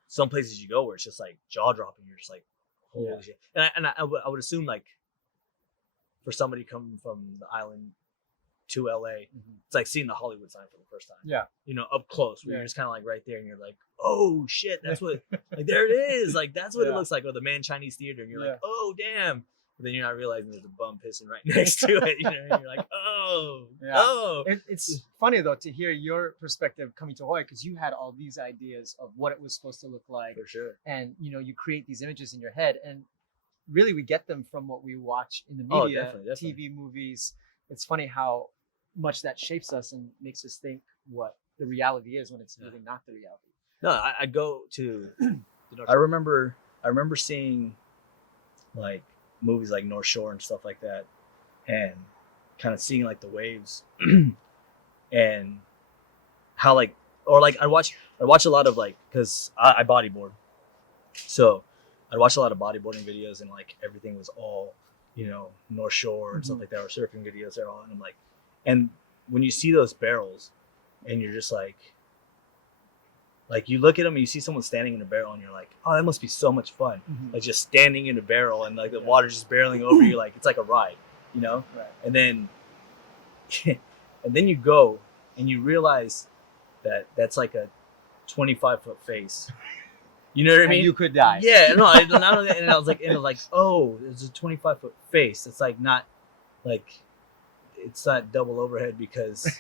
some places you go where it's just like jaw dropping. You're just like, holy shit. And I would assume like for somebody coming from the island to LA, it's like seeing the Hollywood sign for the first time. Yeah. Up close where you're just kind of like right there and you're like, oh shit, that's what, like there it is. Like that's what it looks like. Or the Man Chinese Theater. And you're like, oh damn. But then you're not realizing there's a bum pissing right next to it. And you're like, oh, oh. It's funny though to hear your perspective coming to Hawaii because you had all these ideas of what it was supposed to look like. For sure. And you create these images in your head, and really we get them from what we watch in the media, definitely. TV, movies. It's funny how much that shapes us and makes us think what the reality is when it's really not the reality. No, I go to. I remember seeing like movies like North Shore and stuff like that, and kind of seeing like the waves and how like, or like I watch a lot of like, because I bodyboard, so I'd watch a lot of bodyboarding videos, and like everything was all North Shore and stuff like that, or surfing videos. They're all, and I'm like, and when you see those barrels and you're just like you look at them and you see someone standing in a barrel and you're like, oh, that must be so much fun. Like just standing in a barrel and like the water just barreling over you. Like it's like a ride, Right. And then you go and you realize that that's like a 25-foot face. You know what I mean? You could die. Yeah, no, not only that, and I was like, oh, there's a 25-foot face. It's like not like it's not double overhead because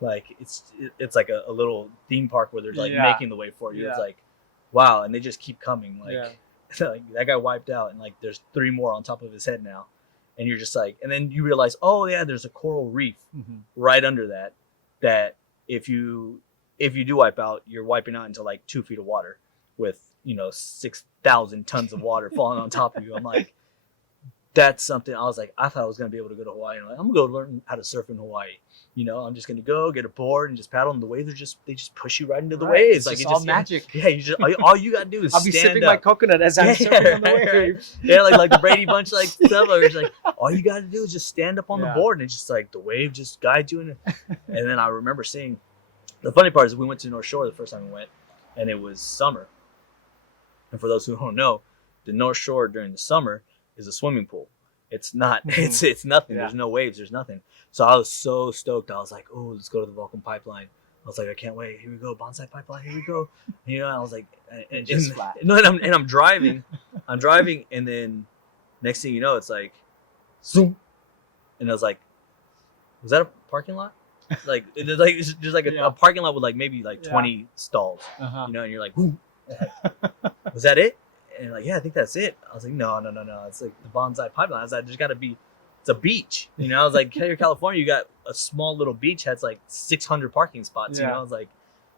like it's like a little theme park where they're like making the way for you. It's like, wow, and they just keep coming. Like, like that guy wiped out, and like there's 3 more on top of his head now, and you're just like, and then you realize, oh yeah, there's a coral reef right under that. That if you do wipe out, you're wiping out into like 2 feet of water with 6,000 tons of water falling on top of you. I'm like, that's something. I was like, I thought I was gonna be able to go to Hawaii, and I'm like, I'm gonna go learn how to surf in Hawaii. I'm just gonna go get a board and just paddle, and the waves they just push you right into the waves. It's like it's all magic. Yeah, you just all you gotta do is I'll be stand sipping up. my coconut as I'm surfing on the wave. Yeah, like the Brady Bunch like stuff. Where it's like all you gotta do is just stand up on the board, and it's just like the wave just guides you in it. And then I remember seeing, the funny part is we went to North Shore the first time we went, and it was summer. And for those who don't know, the North Shore during the summer is a swimming pool. It's not. It's nothing. There's no waves. There's nothing. So I was so stoked. I was like, oh, let's go to the Vulcan Pipeline. I was like, I can't wait. Here we go, Bonsai Pipeline. Here we go. I was like, and I'm driving. I'm driving, and then next thing you know, it's like, zoom, and I was like, was that a parking lot? Like it's just like a parking lot with like maybe like 20 stalls. And you're like, whoo. Was that it? And like, yeah, I think that's it. I was like, no. It's like the Bonsai Pipeline. I was like, there's got to be, it's a beach. I was like, here in California, you got a small little beach has like 600 parking spots. I was like,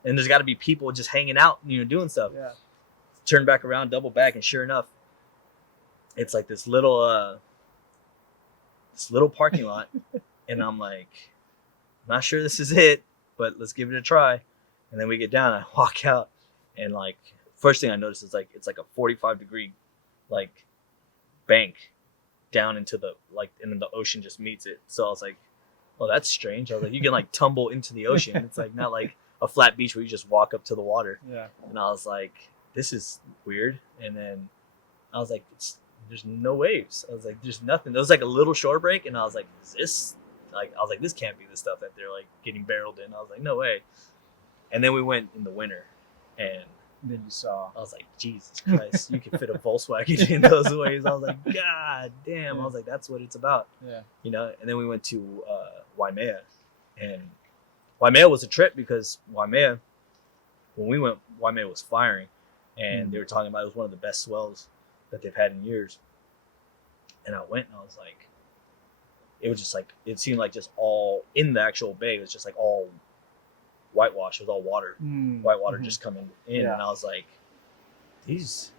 and there's got to be people just hanging out, doing stuff. Yeah. Turn back around, double back, and sure enough, it's like this little parking lot, and I'm like, I'm not sure this is it, but let's give it a try. And then we get down, and I walk out, and like, first thing I noticed is like it's like a 45-degree like bank down into the like, and then the ocean just meets it. So I was like, well, that's strange. I was like, you can like tumble into the ocean. It's like not like a flat beach where you just walk up to the water. Yeah. And I was like, this is weird. And then I was like, there's no waves. I was like, there's nothing. There was like a little shore break, and I was like, is this like? I was like, this can't be the stuff that they're like getting barreled in. I was like, no way. And then we went in the winter, and then you saw. I was like, Jesus Christ, you can fit a Volkswagen in those waves. I was like, God damn. Yeah. I was like, that's what it's about. Yeah. You know. And then we went to Waimea, and Waimea was a trip because Waimea, when we went, Waimea was firing, and they were talking about it was one of the best swells that they've had in years. And I went, and I was like, it was just like, it seemed like just all in the actual bay, it was just like all whitewash. It was all water, white water just coming in. Yeah. And I was like, these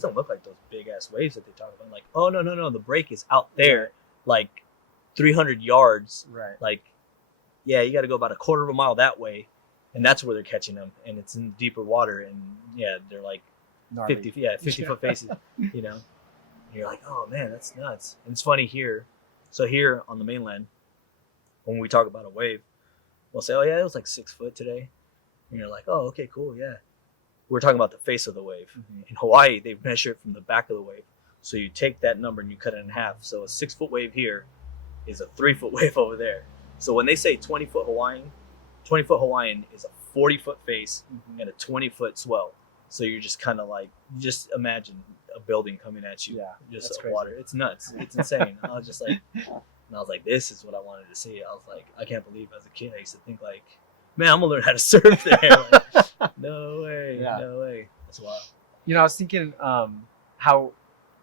don't look like those big ass waves that they talk about. I'm like, oh no, the break is out there, like 300 yards. Right. Like, yeah, you got to go about a quarter of a mile that way, and that's where they're catching them. And it's in deeper water, and yeah, they're like Gnarly. 50 foot faces, you know. And you're like, oh man, that's nuts. And it's funny here. So here on the mainland, when we talk about a wave, we'll say, oh yeah, it was like 6 foot today. And you're like, oh, okay, cool, yeah. We're talking about the face of the wave. In Hawaii, they measure it from the back of the wave. So you take that number and you cut it in half. So a 6 foot wave here is a 3 foot wave over there. So when they say 20 foot Hawaiian is a 40 foot face and a 20 foot swell. So you're just kind of like, just imagine a building coming at you. Yeah, just that's water. It's nuts. It's insane. I was just like, and I was like, this is what I wanted to see. I was like, I can't believe as a kid I used to think like, man, I'm gonna learn how to surf there. Like, no way, no way. That's wild. You know, I was thinking how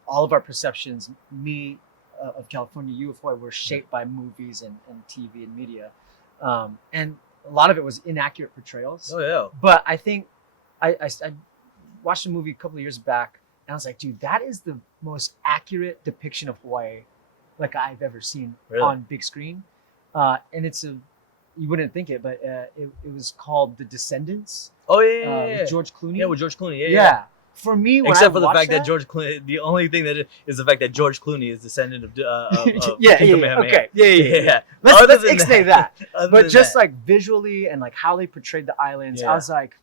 all of our perceptions, me of California, you of Hawaii, were shaped by movies and TV and media, and a lot of it was inaccurate portrayals. Oh yeah. But I think I watched a movie a couple of years back, and I was like, dude, that is the most accurate depiction of Hawaii like I've ever seen on big screen. And it's you wouldn't think it, but it was called The Descendants. Oh yeah. With George Clooney. Yeah, with George Clooney. Yeah. For me, except for the fact that George Clooney, the only thing that is the fact that George Clooney is descendant of okay, yeah. Let's explain that. But just like visually and like how they portrayed the islands, I was like,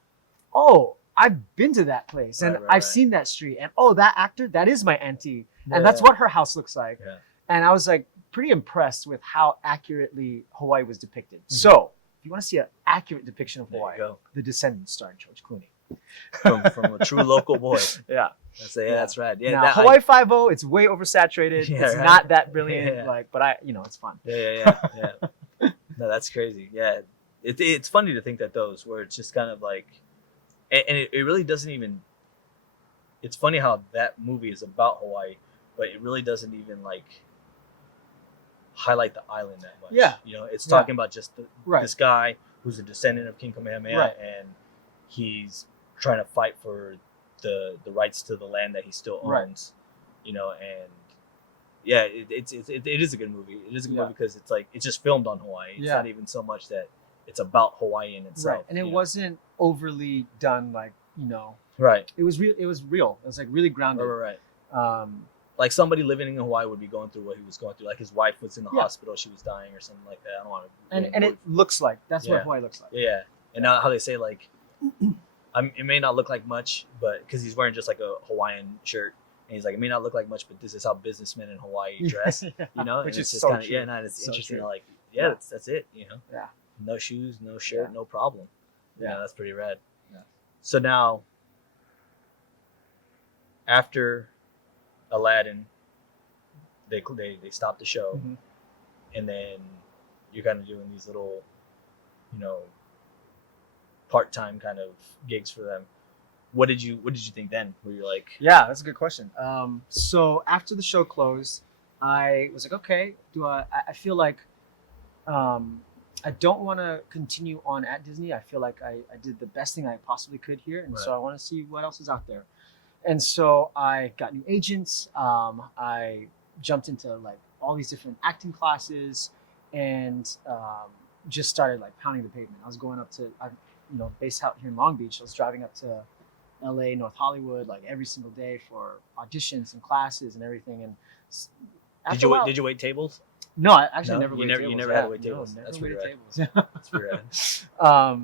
oh, I've been to that place and I've seen that street, and oh, that actor, that is my auntie, and that's what her house looks like. Yeah. And I was like pretty impressed with how accurately Hawaii was depicted. So if you want to see an accurate depiction of Hawaii, The Descendants starring George Clooney. From a true local boy. Yeah. That's right. Yeah. Now, Hawaii 5-0, it's way oversaturated. It's not that brilliant, but it's fun. Yeah. No, that's crazy. Yeah. It's funny to think that those where it's just kind of like, and it really doesn't even, it's funny how that movie is about Hawaii, but it really doesn't even like highlight the island that much. Yeah. You know, it's talking about just this guy who's a descendant of King Kamehameha, and he's trying to fight for the rights to the land that he still owns. You know, and yeah, it is a good movie. It is a good movie because it's like it's just filmed on Hawaii. It's not even so much that it's about Hawaii in itself. Right. And it wasn't overly done like, Right. It was real. It was like really grounded. Right. Like somebody living in Hawaii would be going through what he was going through. Like his wife was in the hospital, she was dying or something like that. I don't want to. And it looks like that's what Hawaii looks like. Yeah. And now how they say like, it may not look like much, but because he's wearing just like a Hawaiian shirt, and he's like, it may not look like much, but this is how businessmen in Hawaii dress. You know, which and is it's just so kind of true. it's so interesting. True. Like that's it. You know. Yeah. No shoes, no shirt, no problem. Yeah, that's pretty rad. Yeah. So now, after Aladdin, they stopped the show, and then you're kind of doing these little, part-time kind of gigs for them. What did you think then? Were you like? Yeah, that's a good question. So after the show closed, I was like, okay, I feel like, I don't want to continue on at Disney. I feel like I did the best thing I possibly could here, and so I want to see what else is out there. And so I got new agents. I jumped into like all these different acting classes, and just started like pounding the pavement. I was going up to, based out here in Long Beach. I was driving up to LA, North Hollywood, like every single day for auditions and classes and everything. And did you wait tables? No, I actually never waited tables. You never had to wait tables. No, that's pretty rad. tables. That's pretty rad.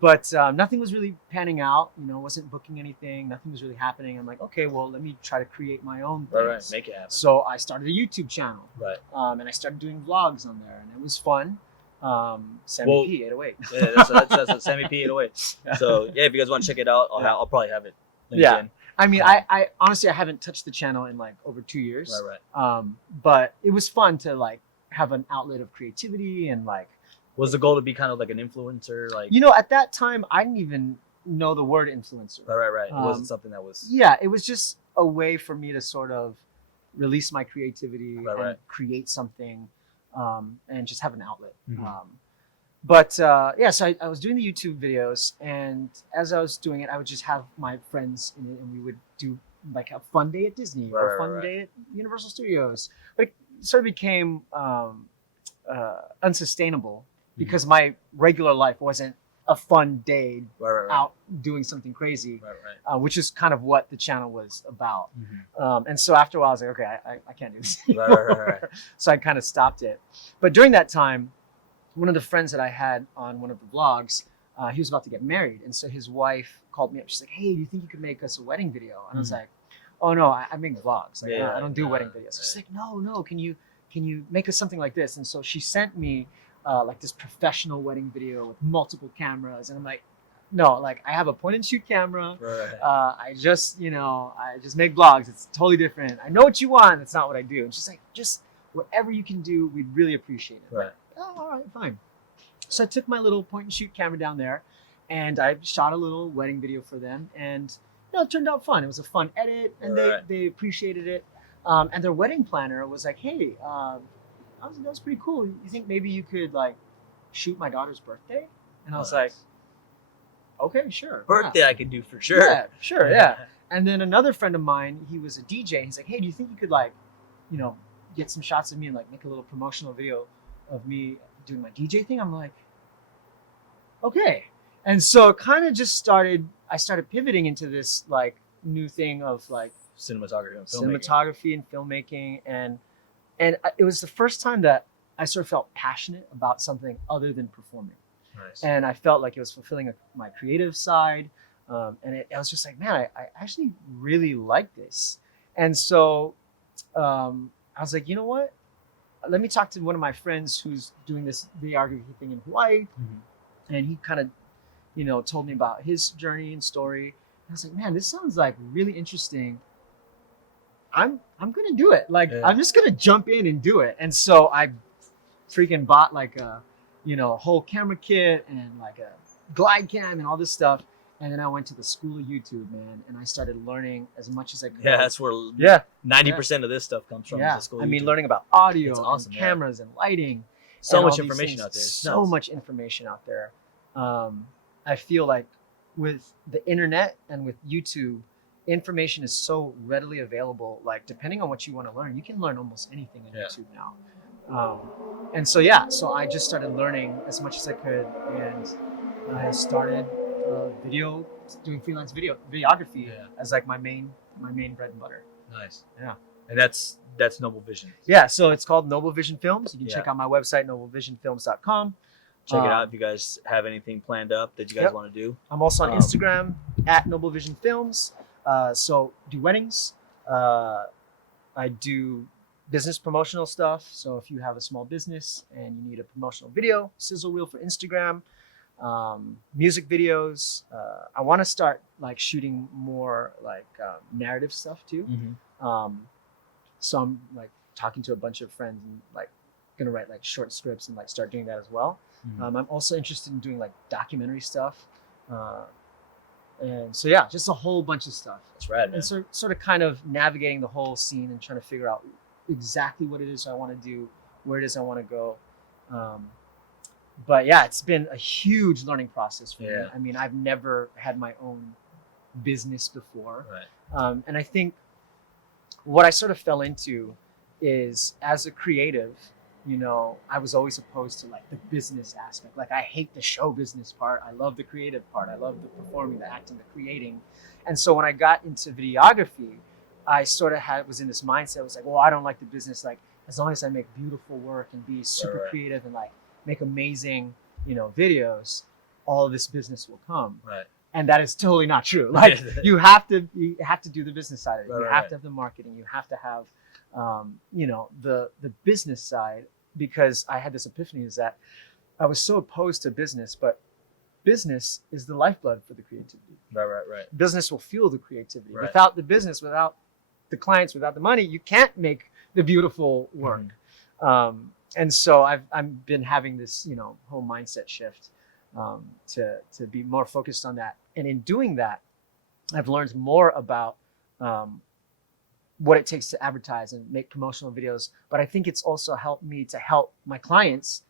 But nothing was really panning out. Wasn't booking anything. Nothing was really happening. I'm like, okay, well, let me try to create my own things. Right. Make it happen. So I started a YouTube channel. Right. And I started doing vlogs on there, and it was fun. Sammy Well, P808. Yeah, that's Sammy P808. So yeah, if you guys want to check it out, I'll probably have it linked Yeah. in. I mean, I honestly I haven't touched the channel in like over 2 years. Right. But it was fun to like have an outlet of creativity and like. Was the goal to be kind of like an influencer? Like At that time, I didn't even know the word influencer. Right. It wasn't something that was. Yeah, it was just a way for me to sort of release my creativity and create something, and just have an outlet. Mm-hmm. So I was doing the YouTube videos, and as I was doing it, I would just have my friends in it, and we would do like a fun day at Disney or a fun day at Universal Studios. But it sort of became unsustainable because my regular life wasn't a fun day out doing something crazy, which is kind of what the channel was about. Mm-hmm. And so after a while, I was like, okay, I can't do this anymore. Right. So I kind of stopped it. But during that time, one of the friends that I had on one of the vlogs, he was about to get married. And so his wife called me up. She's like, hey, do you think you could make us a wedding video? And I was like, oh no, I make vlogs. Like, I don't do wedding videos. She's like, no, can you make us something like this? And so she sent me like this professional wedding video with multiple cameras. And I'm like, no, like I have a point and shoot camera. I just make vlogs. It's totally different. I know what you want. That's not what I do. And she's like, just whatever you can do, we'd really appreciate it. Right. Like, oh, all right, fine. So I took my little point and shoot camera down there, and I shot a little wedding video for them, and it turned out fun. It was a fun edit, and they appreciated it. And their wedding planner was like, hey, that was pretty cool. You think maybe you could like shoot my daughter's birthday? And I was like, okay, sure. Birthday I could do for sure. Yeah, sure, yeah. And then another friend of mine, he was a DJ. He's like, hey, do you think you could like, get some shots of me and like make a little promotional video of me doing my DJ thing? I'm like, okay. And so it kind of just I started pivoting into this like new thing of like cinematography and filmmaking. And it was the first time that I sort of felt passionate about something other than performing. Nice. And I felt like it was fulfilling my creative side. And I was just like, man, I actually really like this. And so I was like, you know what? Let me talk to one of my friends who's doing this videography thing in Hawaii. Mm-hmm. And he kind of, told me about his journey and story. And I was like, man, this sounds like really interesting. I'm going to do it. Like, I'm just going to jump in and do it. And so I freaking bought like a whole camera kit and like a glide cam and all this stuff. And then I went to the school of YouTube, man, and I started learning as much as I could. Yeah, that's where 90% of this stuff comes from. Yeah, the school of YouTube. learning about audio, awesome, and cameras and lighting. So much information out there. So much information out there. I feel like with the internet and with YouTube, information is so readily available. Like depending on what you want to learn, you can learn almost anything on YouTube now. And so I just started learning as much as I could, and I started doing freelance videography as like my main bread and butter. Nice. Yeah. And that's Noble Vision. Yeah, so it's called Noble Vision Films. You can check out my website, noblevisionfilms.com. Check it out if you guys have anything planned up that you guys want to do. I'm also on Instagram at Noble Vision Films. So do weddings. I do business promotional stuff. So if you have a small business and you need a promotional video, sizzle reel for Instagram. Music videos. I want to start like shooting more like narrative stuff too. Mm-hmm. So I'm like talking to a bunch of friends and like gonna write like short scripts and like start doing that as well. Mm-hmm. I'm also interested in doing like documentary stuff. And so just a whole bunch of stuff. That's rad, man. And so sort of kind of navigating the whole scene and trying to figure out exactly what it is I want to do, where it is I want to go. But it's been a huge learning process for me. I mean, I've never had my own business before. Right. And I think what I sort of fell into is as a creative, I was always opposed to like the business aspect. Like I hate the show business part. I love the creative part. I love the performing, the acting, the creating. And so when I got into videography, I sort of was in this mindset. I was like, well, I don't like the business. Like as long as I make beautiful work and be super creative and like make amazing, videos, all of this business will come. Right. And that is totally not true. Like you have to do the business side of it. Right, You right, have right. to have the marketing. You have to have, the business side. Because I had this epiphany is that I was so opposed to business, but business is the lifeblood for the creativity. Right. Business will fuel the creativity. Right. Without the business, without the clients, without the money, you can't make the beautiful work. And so I've been having this, whole mindset shift to be more focused on that. And in doing that, I've learned more about what it takes to advertise and make promotional videos. But I think it's also helped me to help my clients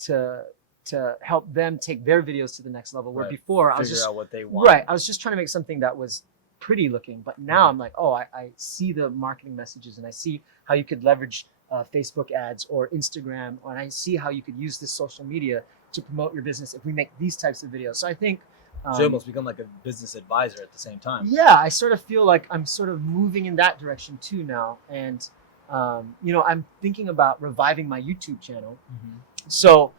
to help them take their videos to the next level. Where before I was figure just out what they want. I was just trying to make something that was pretty looking. But now I'm like, I see the marketing messages and I see how you could leverage Facebook ads or Instagram, and I see how you could use this social media to promote your business if we make these types of videos. So I think So you almost become like a business advisor at the same time. yeah, I sort of feel like I'm sort of moving in that direction too now. And, I'm thinking about reviving my YouTube channel. So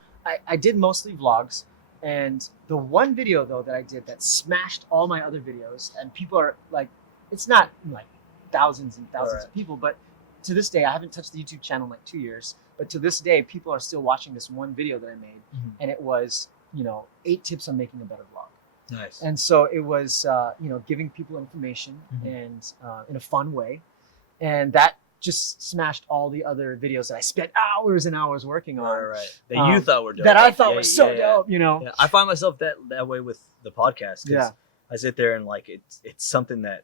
I did mostly vlogs. And the one video, though, that I did that smashed all my other videos, and people are like, it's not like thousands and thousands of people, but to this day, I haven't touched the YouTube channel in like 2 years. But to this day, people are still watching this one video that I made. And it was, 8 tips on making a better vlog. Nice. And so it was, giving people information and in a fun way. And that just smashed all the other videos that I spent hours and hours working on. Right. That you thought were dope. That I thought were so dope, Yeah. I find myself that way with the podcast. Yeah. I sit there and like it's something that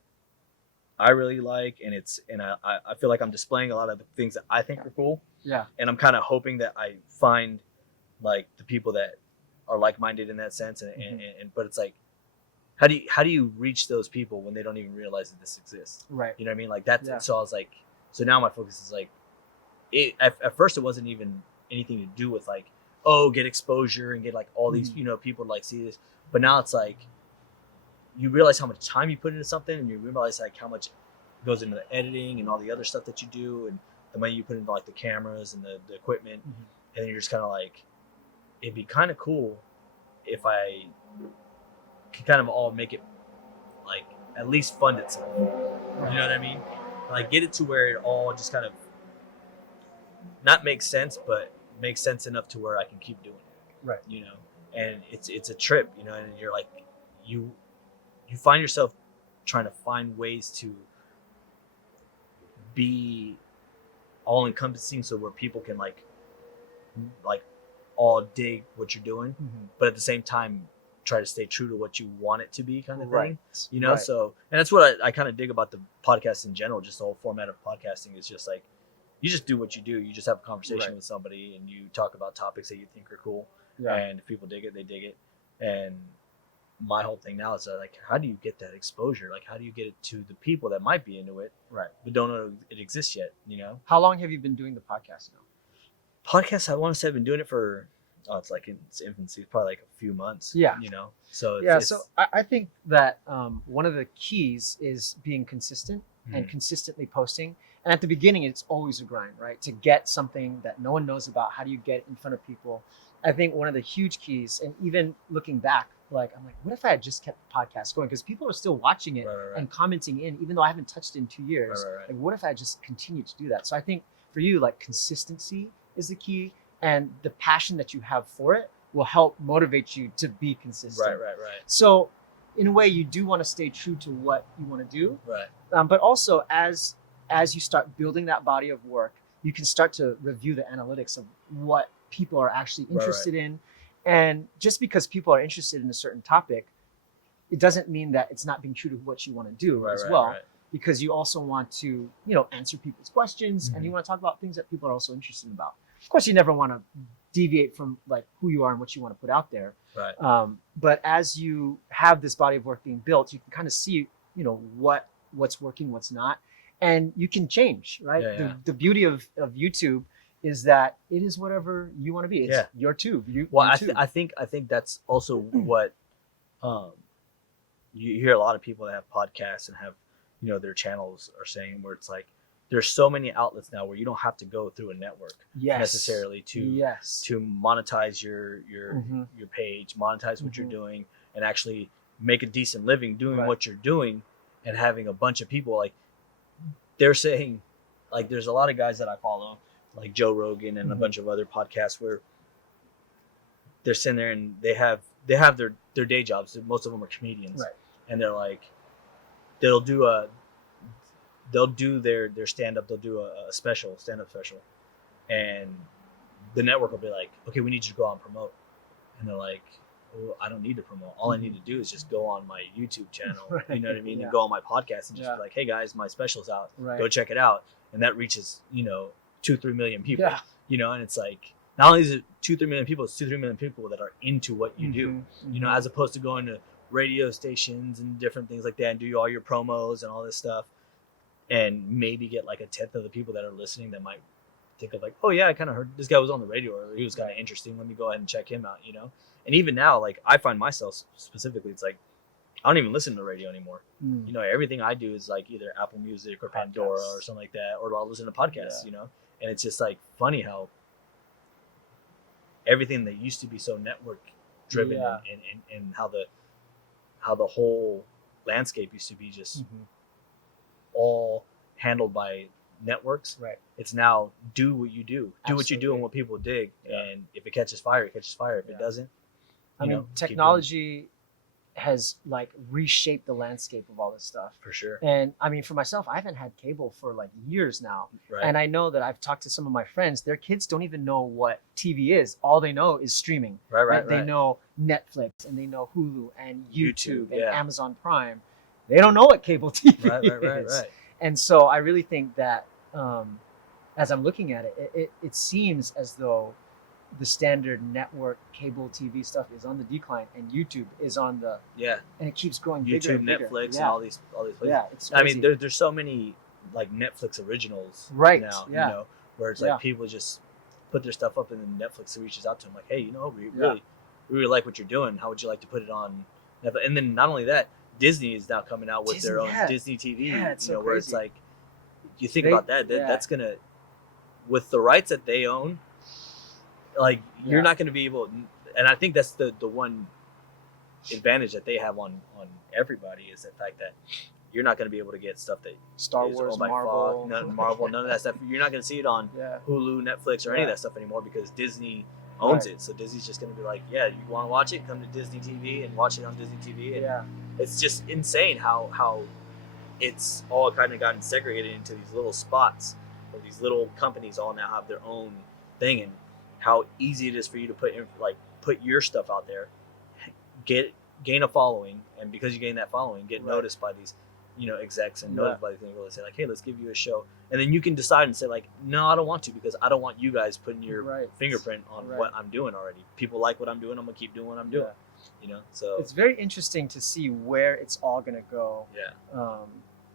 I really like, and I feel like I'm displaying a lot of the things that I think are cool. Yeah. And I'm kind of hoping that I find like the people that are like-minded in that sense, and but it's like, how do you reach those people when they don't even realize that this exists? Right. You know what I mean? Like that's Yeah. so I was like, so now my focus is like, at first it wasn't even anything to do with like, get exposure and get like all these people to like see this, but now it's like you realize how much time you put into something, and you realize like how much goes into the editing and all the other stuff that you do, and the money you put into like the cameras and the equipment, and then you're just kind of like, it'd be kind of cool if I could kind of all make it like at least fund itself. You know what I mean? Like get it to where it all just kind of not makes sense, but makes sense enough to where I can keep doing it. Right. And it's a trip, and you're like, you find yourself trying to find ways to be all encompassing, so where people can like all dig what you're doing, but at the same time try to stay true to what you want it to be, kind of thing. Right. So, and that's what I kind of dig about the podcast in general. Just the whole format of podcasting is just like, you just do what you do. You just have a conversation with somebody, and you talk about topics that you think are cool. Yeah. And if people dig it, they dig it. And my whole thing now is like, how do you get that exposure? Like, how do you get it to the people that might be into it, but don't know it exists yet? How long have you been doing the podcast now? Podcast, I want to say I've been doing it for it's like in its infancy, probably like a few months. Yeah. So so I think that one of the keys is being consistent and consistently posting. And at the beginning, it's always a grind, right? To get something that no one knows about, how do you get it in front of people? I think one of the huge keys, and even looking back, I'm like, what if I had just kept the podcast going? Because people are still watching it and commenting in, even though I haven't touched it in 2 years. Like, what if I just continued to do that? So I think for you, like, consistency is the key, and the passion that you have for it will help motivate you to be consistent. Right. So in a way, you do want to stay true to what you want to do. Right. But also, as you start building that body of work, you can start to review the analytics of what people are actually interested in. And just because people are interested in a certain topic, it doesn't mean that it's not being true to what you want to do as well. Right. Because you also want to, answer people's questions, and you want to talk about things that people are also interested about. Of course, you never want to deviate from like who you are and what you want to put out there. Right. But as you have this body of work being built, you can kind of see, what's working, what's not, and you can change, right? Yeah. The beauty of YouTube is that it is whatever you want to be. It's your tube. I think that's also what you hear a lot of people that have podcasts and have their channels are saying, where it's like, there's so many outlets now where you don't have to go through a network necessarily to monetize your page, monetize what you're doing, and actually make a decent living doing what you're doing, and having a bunch of people like they're saying, like there's a lot of guys that I follow, like Joe Rogan and a bunch of other podcasts where they're sitting there and they have their day jobs. Most of them are comedians, and they're like they'll do their stand up. They'll do a stand up special, and the network will be like, okay, we need you to go out and promote, and they're like, well, I don't need to promote. All I need to do is just go on my YouTube channel, you know what I mean, and go on my podcast and just be like, hey guys, my special's out, go check it out, and that reaches 2-3 million people, and it's like not only is it 2-3 million people, it's 2-3 million people that are into what you do, as opposed to going to radio stations and different things like that and do all your promos and all this stuff, and maybe get like a tenth of the people that are listening that might think of like, oh yeah, I kind of heard this guy was on the radio, or he was kind of interesting, let me go ahead and check him out, And even now, like I find myself specifically, it's like I don't even listen to the radio anymore. Everything I do is like either Apple Music or Pandora or something like that, or I'll listen to podcasts, And it's just like funny how everything that used to be so network driven and how the whole landscape used to be just all handled by networks. It's now do what you do. Do what you do and what people dig. And if it catches fire, it catches fire. If it doesn't, I mean, technology has like reshaped the landscape of all this stuff. For sure. And I mean, for myself, I haven't had cable for like years now. And I know that I've talked to some of my friends, their kids don't even know what TV is. All they know is streaming. They know Netflix and they know Hulu and YouTube and Amazon Prime. They don't know what cable TV is. And so I really think that as I'm looking at it, it seems as though the standard network cable TV stuff is on the decline, and YouTube is on the and it keeps growing bigger and bigger. Netflix, and all these places. It's crazy. I mean, there's so many like Netflix originals now, where it's like people just put their stuff up and then Netflix reaches out to them like, hey, we really like what you're doing. How would you like to put it on Netflix? And then not only that, Disney is now coming out with their own Disney TV, where it's like, you think about that, that's gonna, with the rights that they own, like you're not gonna be able, and I think that's the one advantage that they have on everybody is the fact that you're not gonna be able to get stuff that Star Wars, Marvel, none of that stuff. You're not gonna see it on Hulu, Netflix, or any of that stuff anymore because Disney owns it. So Disney's just gonna be like, yeah, you want to watch it, come to Disney TV and watch it on Disney TV. And it's just insane how it's all kind of gotten segregated into these little spots, or these little companies all now have their own thing, and how easy it is for you to put your stuff out there, gain a following, and because you gain that following, get noticed by these execs and noticed by these people that say like, hey, let's give you a show, and then you can decide and say like, no, I don't want to, because I don't want you guys putting your fingerprint on what I'm doing already. People like what I'm doing, I'm gonna keep doing what I'm doing. So it's very interesting to see where it's all gonna go.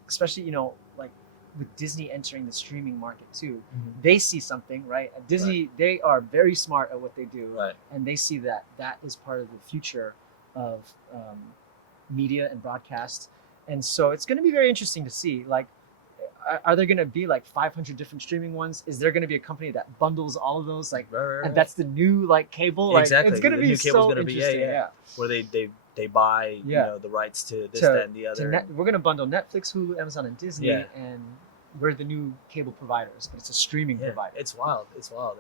Especially like with Disney entering the streaming market too. They see something, right? At Disney, they are very smart at what they do, and they see that is part of the future of media and broadcast. And so it's going to be very interesting to see, like, are there going to be like 500 different streaming ones? Is there going to be a company that bundles all of those, like, and that's the new like cable? Like, exactly. It's going to be so interesting. Where they buy the rights to this, that, and the other. We're going to bundle Netflix, Hulu, Amazon, and Disney, and we're the new cable providers, but it's a streaming provider. It's wild,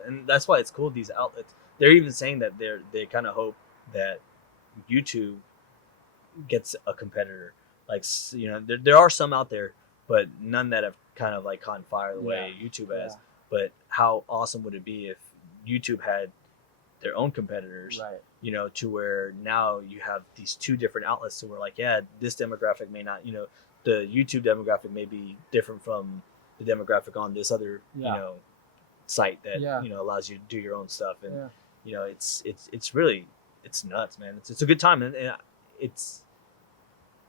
and that's why it's cool. These outlets, they're even saying that they kind of hope that YouTube gets a competitor. Like, there are some out there, but none that have kind of like caught fire the way YouTube has. But how awesome would it be if YouTube had their own competitors, to where now you have these two different outlets to where like, this demographic may not, the YouTube demographic may be different from the demographic on this other, site that, allows you to do your own stuff. And, it's really, it's nuts, man. It's a good time. And it's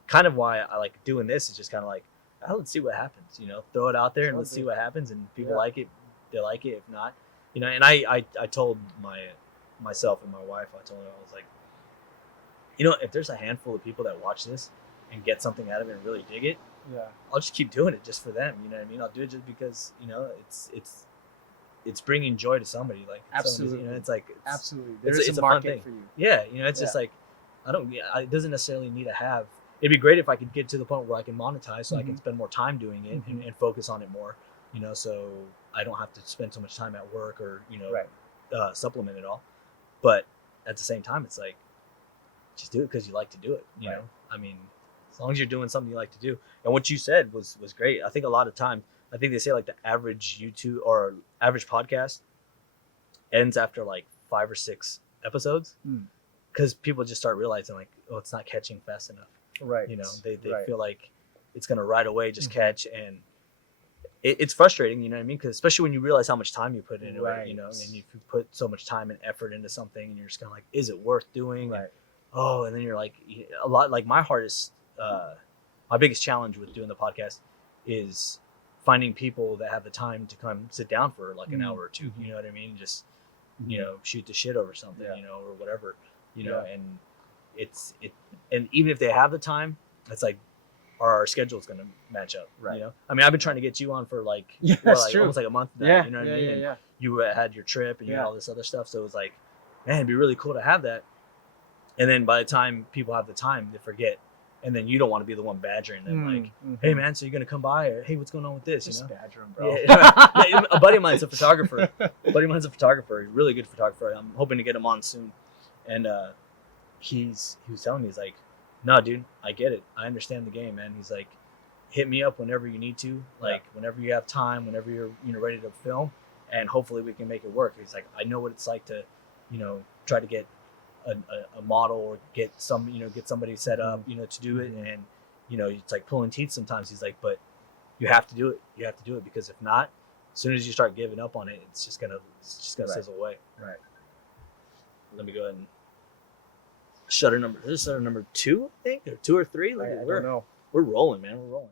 kind of why I like doing this, is just kind of like, let's see what happens, throw it out there and let's see what happens. And people like it, they like it. If not, and I told myself and my wife, I told her, I was like, if there's a handful of people that watch this and get something out of it and really dig it, I'll just keep doing it just for them. You know what I mean? I'll do it just because it's bringing joy to somebody. Like Absolutely, it's like absolutely. It's There's a a fun market thing. for you. Yeah, it's just like it doesn't necessarily need to have. It'd be great if I could get to the point where I can monetize, so I can spend more time doing it and focus on it more. So I don't have to spend so much time at work or supplement it all. But at the same time, it's like just do it because you like to do it. You know, I mean, as long as you're doing something you like to do. And what you said was great. I think a lot of times, I think they say like the average YouTube or average podcast ends after like 5 or 6 episodes because people just start realizing like, oh, it's not catching fast enough. Right. They feel like it's gonna right away just catch, and it's frustrating. You know what I mean? Because especially when you realize how much time you put into it, and if you put so much time and effort into something, and you're just kind of like, is it worth doing? Right. And then you're like, a lot. Like my hardest, my biggest challenge with doing the podcast is finding people that have the time to come sit down for like an hour or two. You know what I mean? Just shoot the shit over something, or whatever, and and even if they have the time, it's like, our schedule's going to match up, right? I mean, I've been trying to get you on for like, almost like a month now, you know what I mean? And you had your trip and you had all this other stuff, so it was like, man, it'd be really cool to have that. And then by the time people have the time, they forget, and then you don't want to be the one badgering them, like, hey man, so you're gonna come by, or hey, what's going on with this? Just badger them, bro. A buddy of mine's a photographer. Really good photographer. I'm hoping to get him on soon. And he was telling me, he's like, no, dude, I get it. I understand the game, man. He's like, hit me up whenever you need to, like whenever you have time, whenever you're ready to film, and hopefully we can make it work. He's like, I know what it's like to, try to get a model or get somebody set up, to do it, and it's like pulling teeth sometimes. He's like, but you have to do it. You have to do it, because if not, as soon as you start giving up on it, it's just gonna sizzle away. Right. Let me go ahead and shutter number. This is shutter number 2, I think, or 2 or 3. I don't know. We're rolling, man. We're rolling.